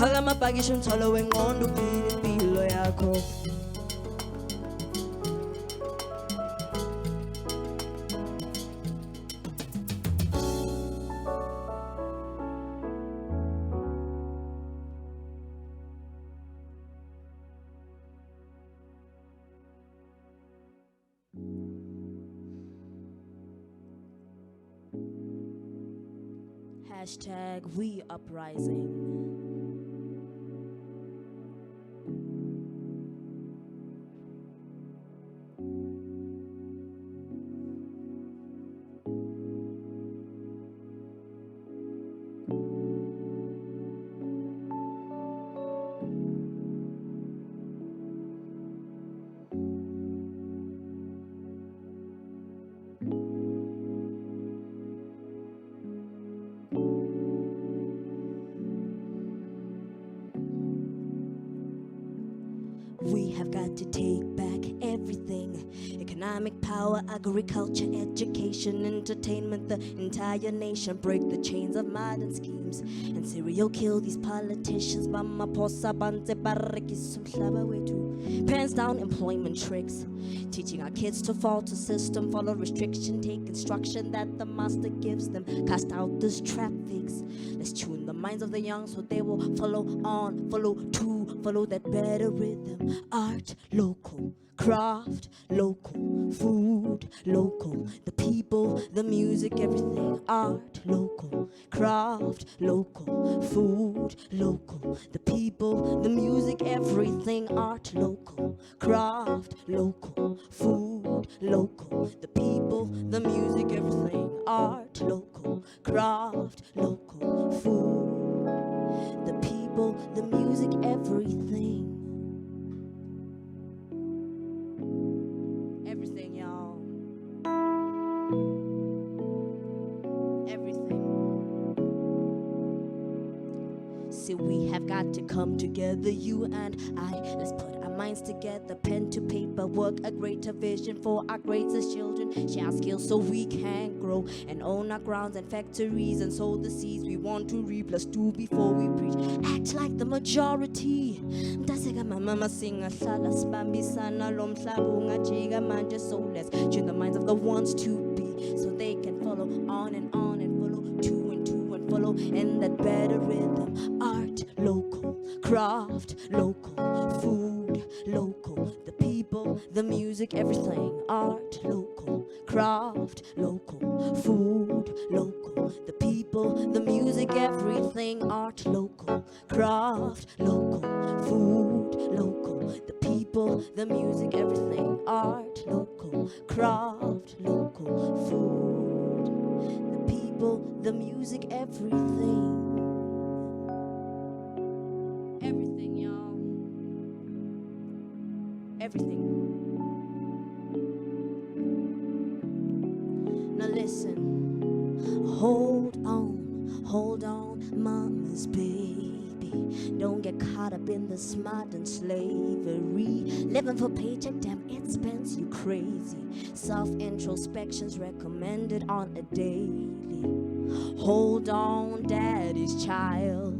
Phakama pakisha umthwalo wengqondo uphila impilo yakho. Hashtag We Uprising. got to take back everything. Economic power, agriculture, education, entertainment, the entire nation. Break the chains of modern schemes and serial kill these politicians. Pants down employment tricks, teaching our kids to fall to system, follow restriction, take instruction that the master gives them. Cast out this trap fix. Let's tune the minds of the young so they will follow on, follow that better rhythm. Art local, craft local, food local, the people, the music, everything. Art local, craft local, food local, the people, the music, everything. Art local, craft local, food local, the people, the music, everything. Art local, craft local, food, the people, the music, everything. Everything, y'all. Everything. See, we have got to come together, you and I. Let's put our minds together, pen to paper, work a greater vision for our greatest children. Share skills so we can grow and own our grounds and factories and sow the seeds we want to reap. Let's do before we preach. Act like the majority. Mtaseka mama singa hlala sibambisana lo mhlaba ungajika manje. So let's tune the minds of the ones to be so they can follow on and follow two and follow in that better rhythm. Art local, craft local, food local, the people, the music, everything. Art local, craft local, food local, the people, the music, everything. Art local, craft local, food local, the people, the music, everything. Art local, craft local, food, the people, the music, everything. Everything, y'all. Everything. Now listen. Hold on, mama's baby. Don't get caught up in this modern slavery. Living for paycheck, damn, it spends you crazy. Self-introspection's recommended on a daily. Hold on, daddy's child.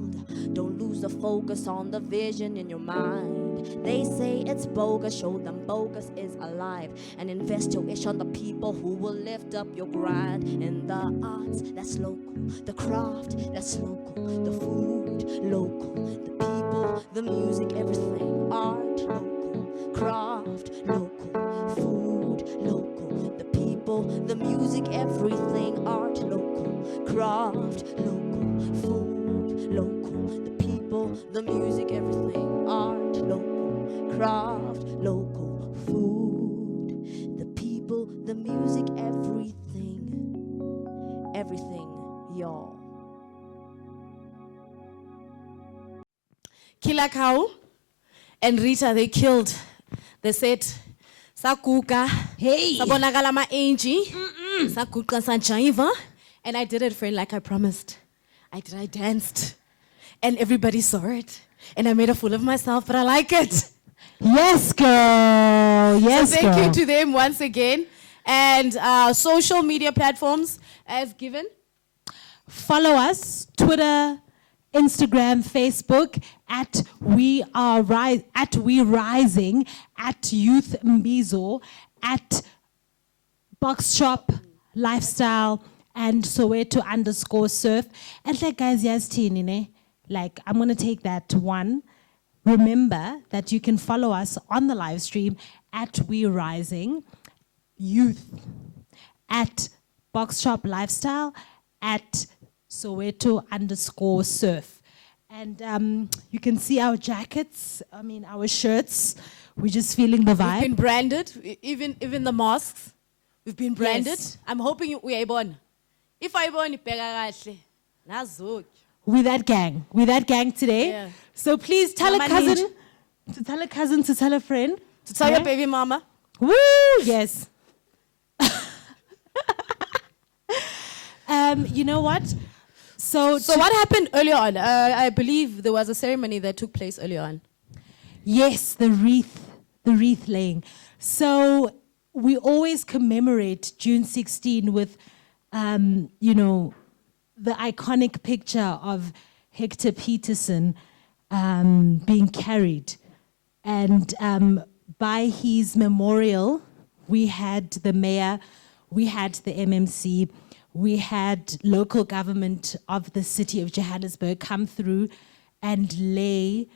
Don't lose the focus on the vision in your mind. They say it's bogus, show them bogus is alive. And invest your ish on the people who will lift up your grind. In the arts, that's local. The craft, that's local. The food, local. The people, the music, everything. Art, local. Craft, local. Food, local. The people, the music, everything. Art, local. Craft, local. Food, local. The people, the music, everything. Art, local. Craft, local. Food, the people, the music, everything. Everything, y'all. Killer Cow and Rita, they killed. They said, Sakuka, hey, Sabonagala ma Angie, Sakuka Sanjaiva. And I did it, friend, like I promised. I danced. And everybody saw it. And I made a fool of myself, but I like it. Yes, girl. Yes, so thank girl. you to them once again. And social media platforms as given. Follow us, Twitter, Instagram, Facebook, at We Rising, at Youth Mbizo, at Box Shop Lifestyle, and Soweto _surf. And like guys, yes, like I'm gonna take that one. Remember that you can follow us on the live stream at We Rising Youth, at Box Shop Lifestyle, at Soweto _surf. And you can see our jackets, our shirts. We're just feeling the vibe. We've been branded, even the masks. We've been branded. Yes. I'm hoping we're able. If I born, We're that gang today. Yeah. So please tell Mama a cousin, to tell a cousin, to tell a friend. To tell your baby mama. Woo, yes. You know what? So what happened earlier on? I believe there was a ceremony that took place earlier on. Yes, the wreath the wreath laying. So we always commemorate June 16 with, you know, the iconic picture of Hector Peterson being carried. And by his memorial, we had the mayor, we had the MMC, we had local government of the city of Johannesburg come through and lay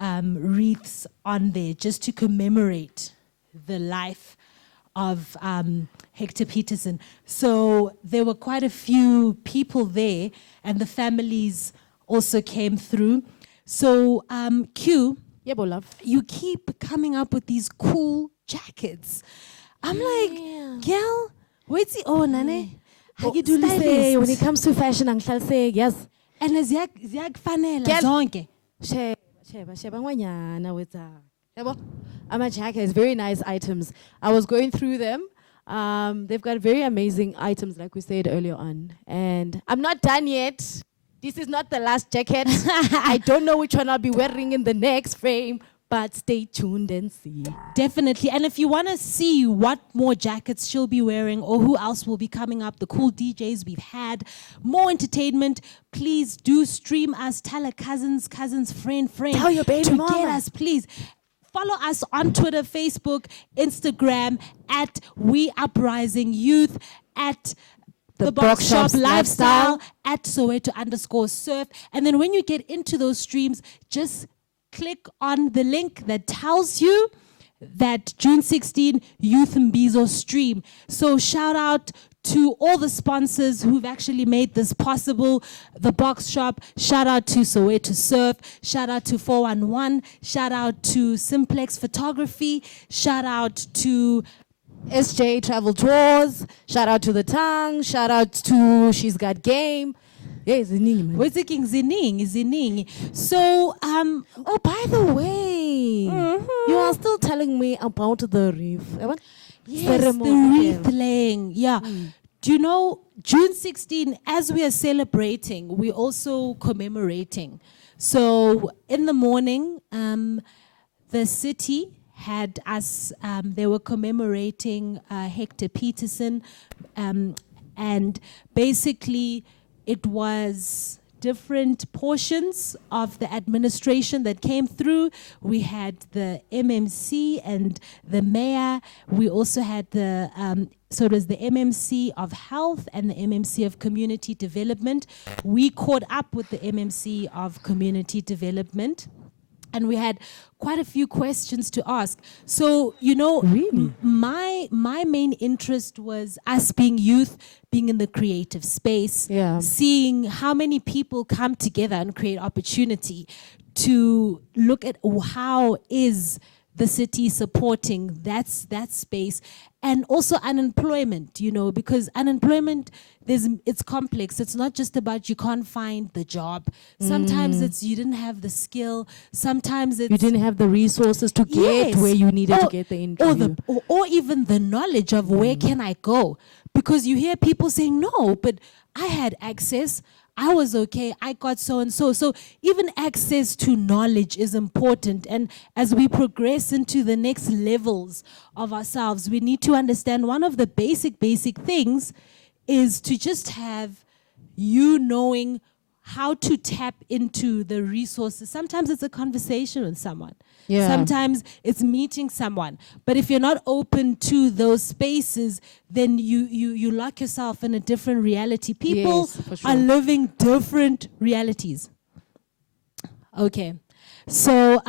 wreaths on there just to commemorate the life of Hector Peterson. So there were quite a few people there, and the families also came through. So Q, you keep coming up with these cool jackets. I'm like, girl, where's the nane? How you do Say, when it comes to fashion, I shall say yes. And as yak fanela zonke. Sheba ngwanyana with Ama jacket is very nice items. I was going through them. They've got very amazing items, like we said earlier on. And I'm not done yet. This is not the last jacket. I don't know which one I'll be wearing in the next frame, but stay tuned and see. Definitely. And if you want to see what more jackets she'll be wearing or who else will be coming up, the cool DJs we've had, more entertainment, please do stream us. Tell a cousins, friend. Tell your baby to mama. get us, please. Follow us on Twitter, Facebook, Instagram, at We Uprising Youth, at The Box Shop Lifestyle, at Soweto_Surf. And then when you get into those streams, just click on the link that tells you that June 16 Youth Mbizo stream. So shout out to all the sponsors who've actually made this possible. The Box Shop, shout out to Soweto Surf, shout out to 411, shout out to Simplex Photography, shout out to SJ Travel Tours, shout out to The Tongue, shout out to She's Got Game. Yeah, Zining, man. What's it, Zining? So, oh, by the way, you are still telling me about the reef. Yes, the wreath laying. Yeah. Do you know, June 16, as we are celebrating, we're also commemorating. So in the morning, the city had us, they were commemorating Hector Peterson, and basically it was different portions of the administration that came through. We had the MMC and the mayor. We also had the, so it was the MMC of health and the MMC of community development. We caught up with the MMC of community development, and we had quite a few questions to ask. So, you know, my main interest was us being youth, being in the creative space, seeing how many people come together and create opportunity to look at how is the city supporting that space, and also unemployment, you know, because unemployment, it's complex. It's not just about you can't find the job. Sometimes it's you didn't have the skill. Sometimes it's you didn't have the resources to get where you needed to get the interview. Or even the knowledge of where can I go. Because you hear people saying, no, but I had access. I was okay, I got so-and-so. So even access to knowledge is important. And as we progress into the next levels of ourselves, we need to understand one of the basic things is to just have you knowing how to tap into the resources. Sometimes it's a conversation with someone. Yeah. Sometimes it's meeting someone. But if you're not open to those spaces, then you lock yourself in a different reality. People are living different realities. Okay. So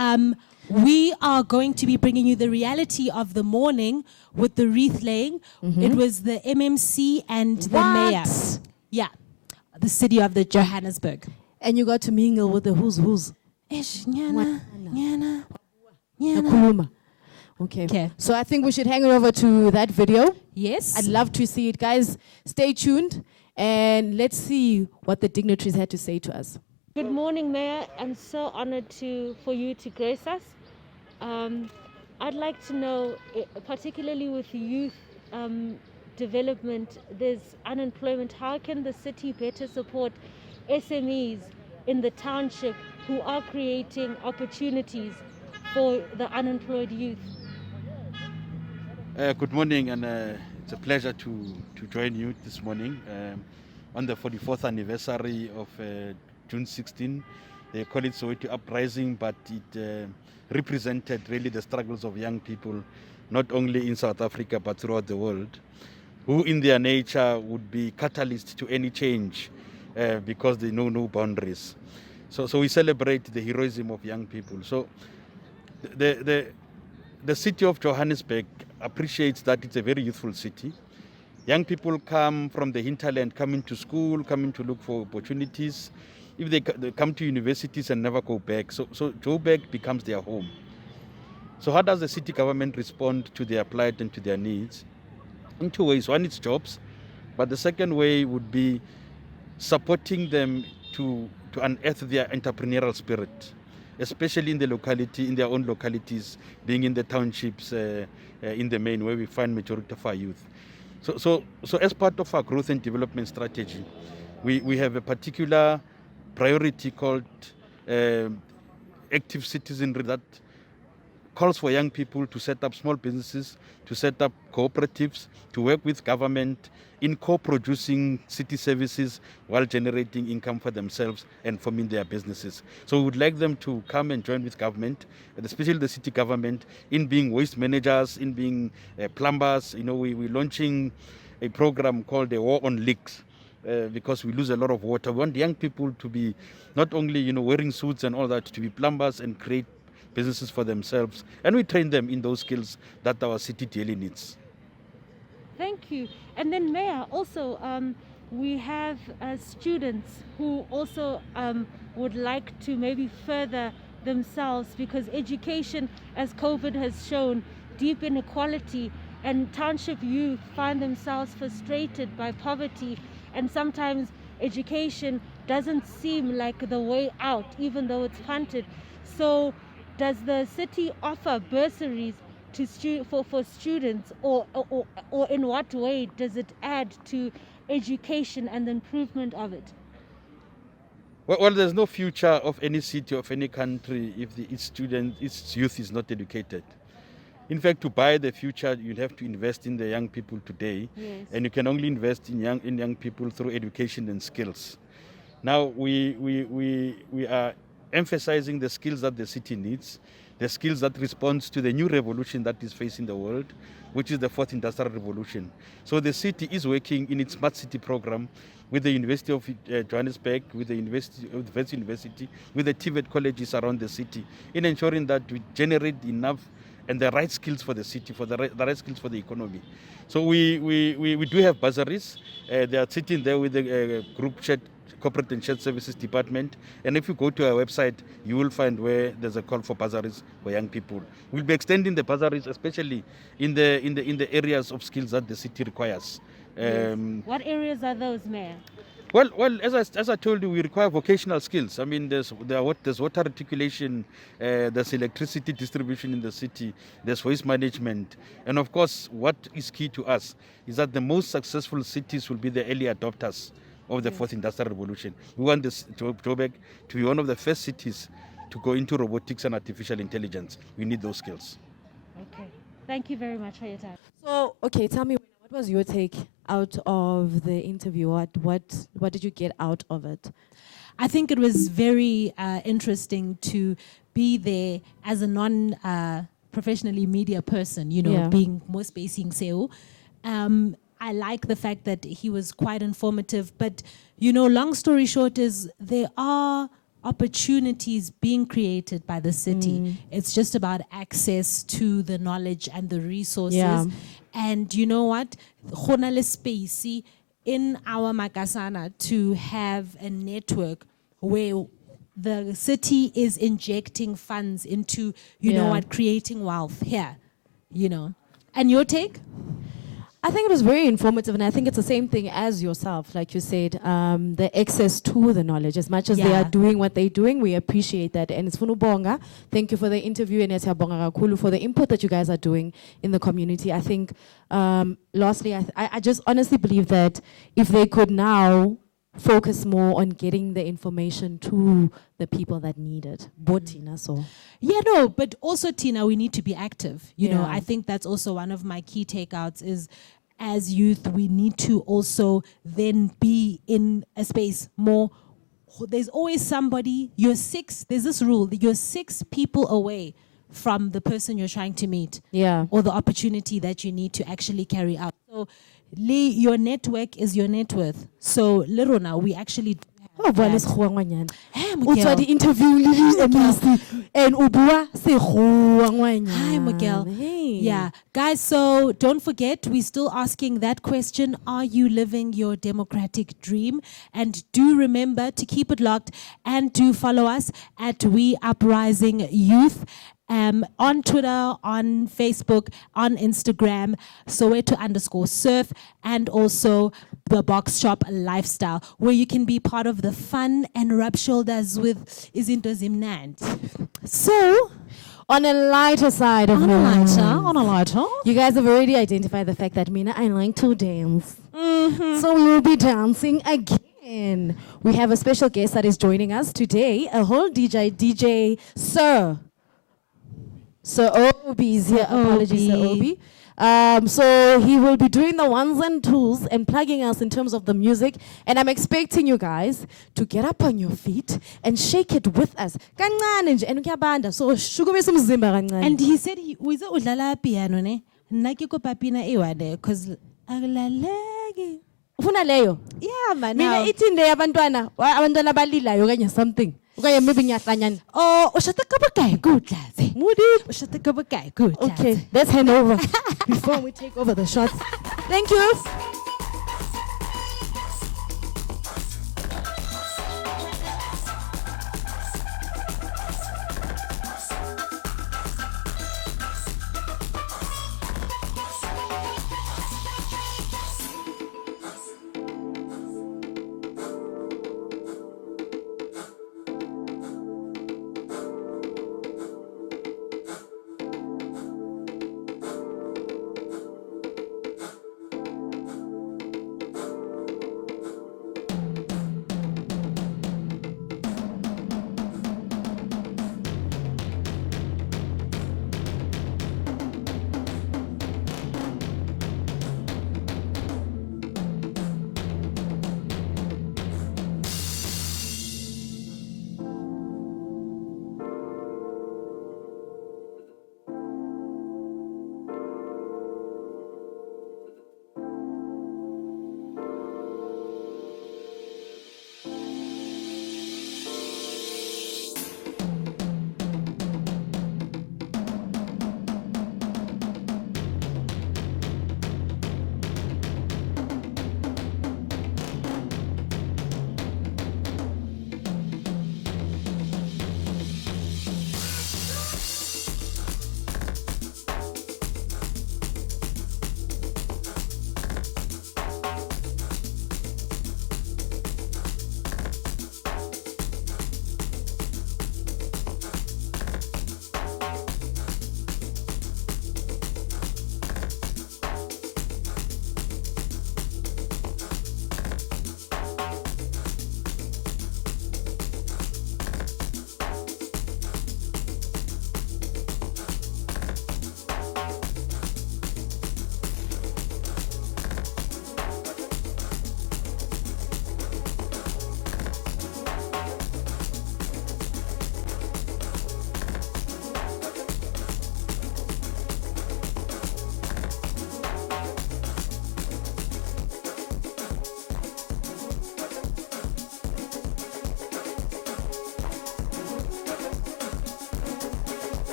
we are going to be bringing you the reality of the morning with the wreath laying. It was the MMC and the mayor. Yeah. The city of the Johannesburg. And you got to mingle with the who's. Okay. So I think we should hang it over to that video. Yes. I'd love to see it. Guys, stay tuned and let's see what the dignitaries had to say to us. Good morning, Mayor. I'm so honored for you to grace us. I'd like to know, particularly with youth development, there's unemployment. How can the city better support SMEs in the township who are creating opportunities for the unemployed youth? Good morning, and it's a pleasure to join you this morning on the 44th anniversary of June 16. They call it Soweto Uprising, but it represented really the struggles of young people, not only in South Africa but throughout the world, who in their nature would be catalyst to any change because they know no boundaries. So we celebrate the heroism of young people. So the city of Johannesburg appreciates that it's a very youthful city. Young people come from the hinterland, coming to school, coming to look for opportunities. If they come to universities and never go back, so Joburg becomes their home. So how does the city government respond to their plight and to their needs? In two ways. One, it's jobs, but the second way would be supporting them to unearth their entrepreneurial spirit, especially in the locality, in their own localities, being in the townships in the main, where we find majority of our youth. So as part of our growth and development strategy, we have a particular priority called active citizenry that calls for young people to set up small businesses, to set up cooperatives, to work with government in co-producing city services while generating income for themselves and forming their businesses. So we would like them to come and join with government, and especially the city government, in being waste managers, in being plumbers. You know, we're launching a program called the War on Leaks, because we lose a lot of water. We want young people to be not only, you know, wearing suits and all that, to be plumbers and create businesses for themselves, and we train them in those skills that our city daily needs. Thank you. And then, Mayor, also we have students who also would like to maybe further themselves, because education, as COVID has shown, deep inequality, and township youth find themselves frustrated by poverty, and sometimes education doesn't seem like the way out, even though it's funded. So does the city offer bursaries to for students, or in what way does it add to education and the improvement of it? Well, there's no future of any city, of any country, if its youth is not educated. In fact, to buy the future, you'd have to invest in the young people today. Yes. And you can only invest in young people through education and skills. Now we are emphasizing the skills that the city needs, the skills that responds to the new revolution that is facing the world, which is the fourth industrial revolution. So the city is working in its Smart City program with the University of Johannesburg, with the University, with the TVET colleges around the city, in ensuring that we generate enough and the right skills for the city, for the right skills for the economy. So we do have bursaries. They are sitting there with the group chat, Corporate and Shared Services Department, and if you go to our website, you will find where there's a call for bursaries for young people. We'll be extending the bursaries, especially in the areas of skills that the city requires. What areas are those, Mayor? Well, as I told you, we require vocational skills. I mean, there's water reticulation, there's electricity distribution in the city, there's waste management, and of course, what is key to us is that the most successful cities will be the early adopters of the fourth industrial revolution. We want this Joburg to be one of the first cities to go into robotics and artificial intelligence. We need those skills. Okay. Thank you very much for your time. So, okay, tell me, what was your take out of the interview? What did you get out of it? I think it was very interesting to be there as a non-professionally media person, you know, Yeah. being more spacing SEO. I like the fact that he was quite informative, but, you know, long story short is there are opportunities being created by the city. It's just about access to the knowledge and the resources. Yeah. And you know what? Khona le space in our Makasana to have a network where the city is injecting funds into, you know Yeah. what, creating wealth here, you know. And your take? I think it was very informative, and I think it's the same thing as yourself, like you said, the access to the knowledge. As much as they Yeah. are doing what they're doing, we appreciate that. And it's Funubonga. Thank you for the interview, and Bonga Rakulu for the input that you guys are doing in the community. I think, lastly, I just honestly believe that if they could now focus more on getting the information to the people that need it. Botina, so. Yeah, no, but also, Tina, we need to be active. You know, Yeah. I think that's also one of my key takeouts is as youth, we need to also then be in a space more. There's always somebody, there's this rule, that you're 6 people away from the person you're trying to meet. Yeah. Or the opportunity that you need to actually carry out. So, your network is your net worth. So, Lerona, we actually Oh, that. Utswa di interview le di-MEC and ubua sekgowa ngwanyana. Hi, Miguel. Hey. Yeah, guys, so don't forget, we're still asking that question. Are you living your democratic dream? And do remember to keep it locked and to follow us at We Uprising Youth. On Twitter, on Facebook, on Instagram, Soweto_surf, and also the Box Shop Lifestyle, where you can be part of the fun and rub shoulders with Izinto Zimnand. So, on a lighter side of on a lighter, you guys have already identified the fact that Mina, I like to dance. So we will be dancing again. We have a special guest that is joining us today, a whole DJ Sir Obi is here. Apologies, Sir Obi. So he will be doing the ones and twos and plugging us in terms of the music. And I'm expecting you guys to get up on your feet and shake it with us. So shukumisa umzimba kancane. And he said uze udlala piano ne. Nna ke kopa pina ewane cause akulaleki. Ufuna leyo? Yeah, man. Mina ithi le abantwana balilayo kanye something. Okay, maybe nyahlanyana. Oh, ushata ka bokae go tlatse. Mudi, ushata ka bokae go tlatse. Okay, let's hand over before we take over the shots. Thank you.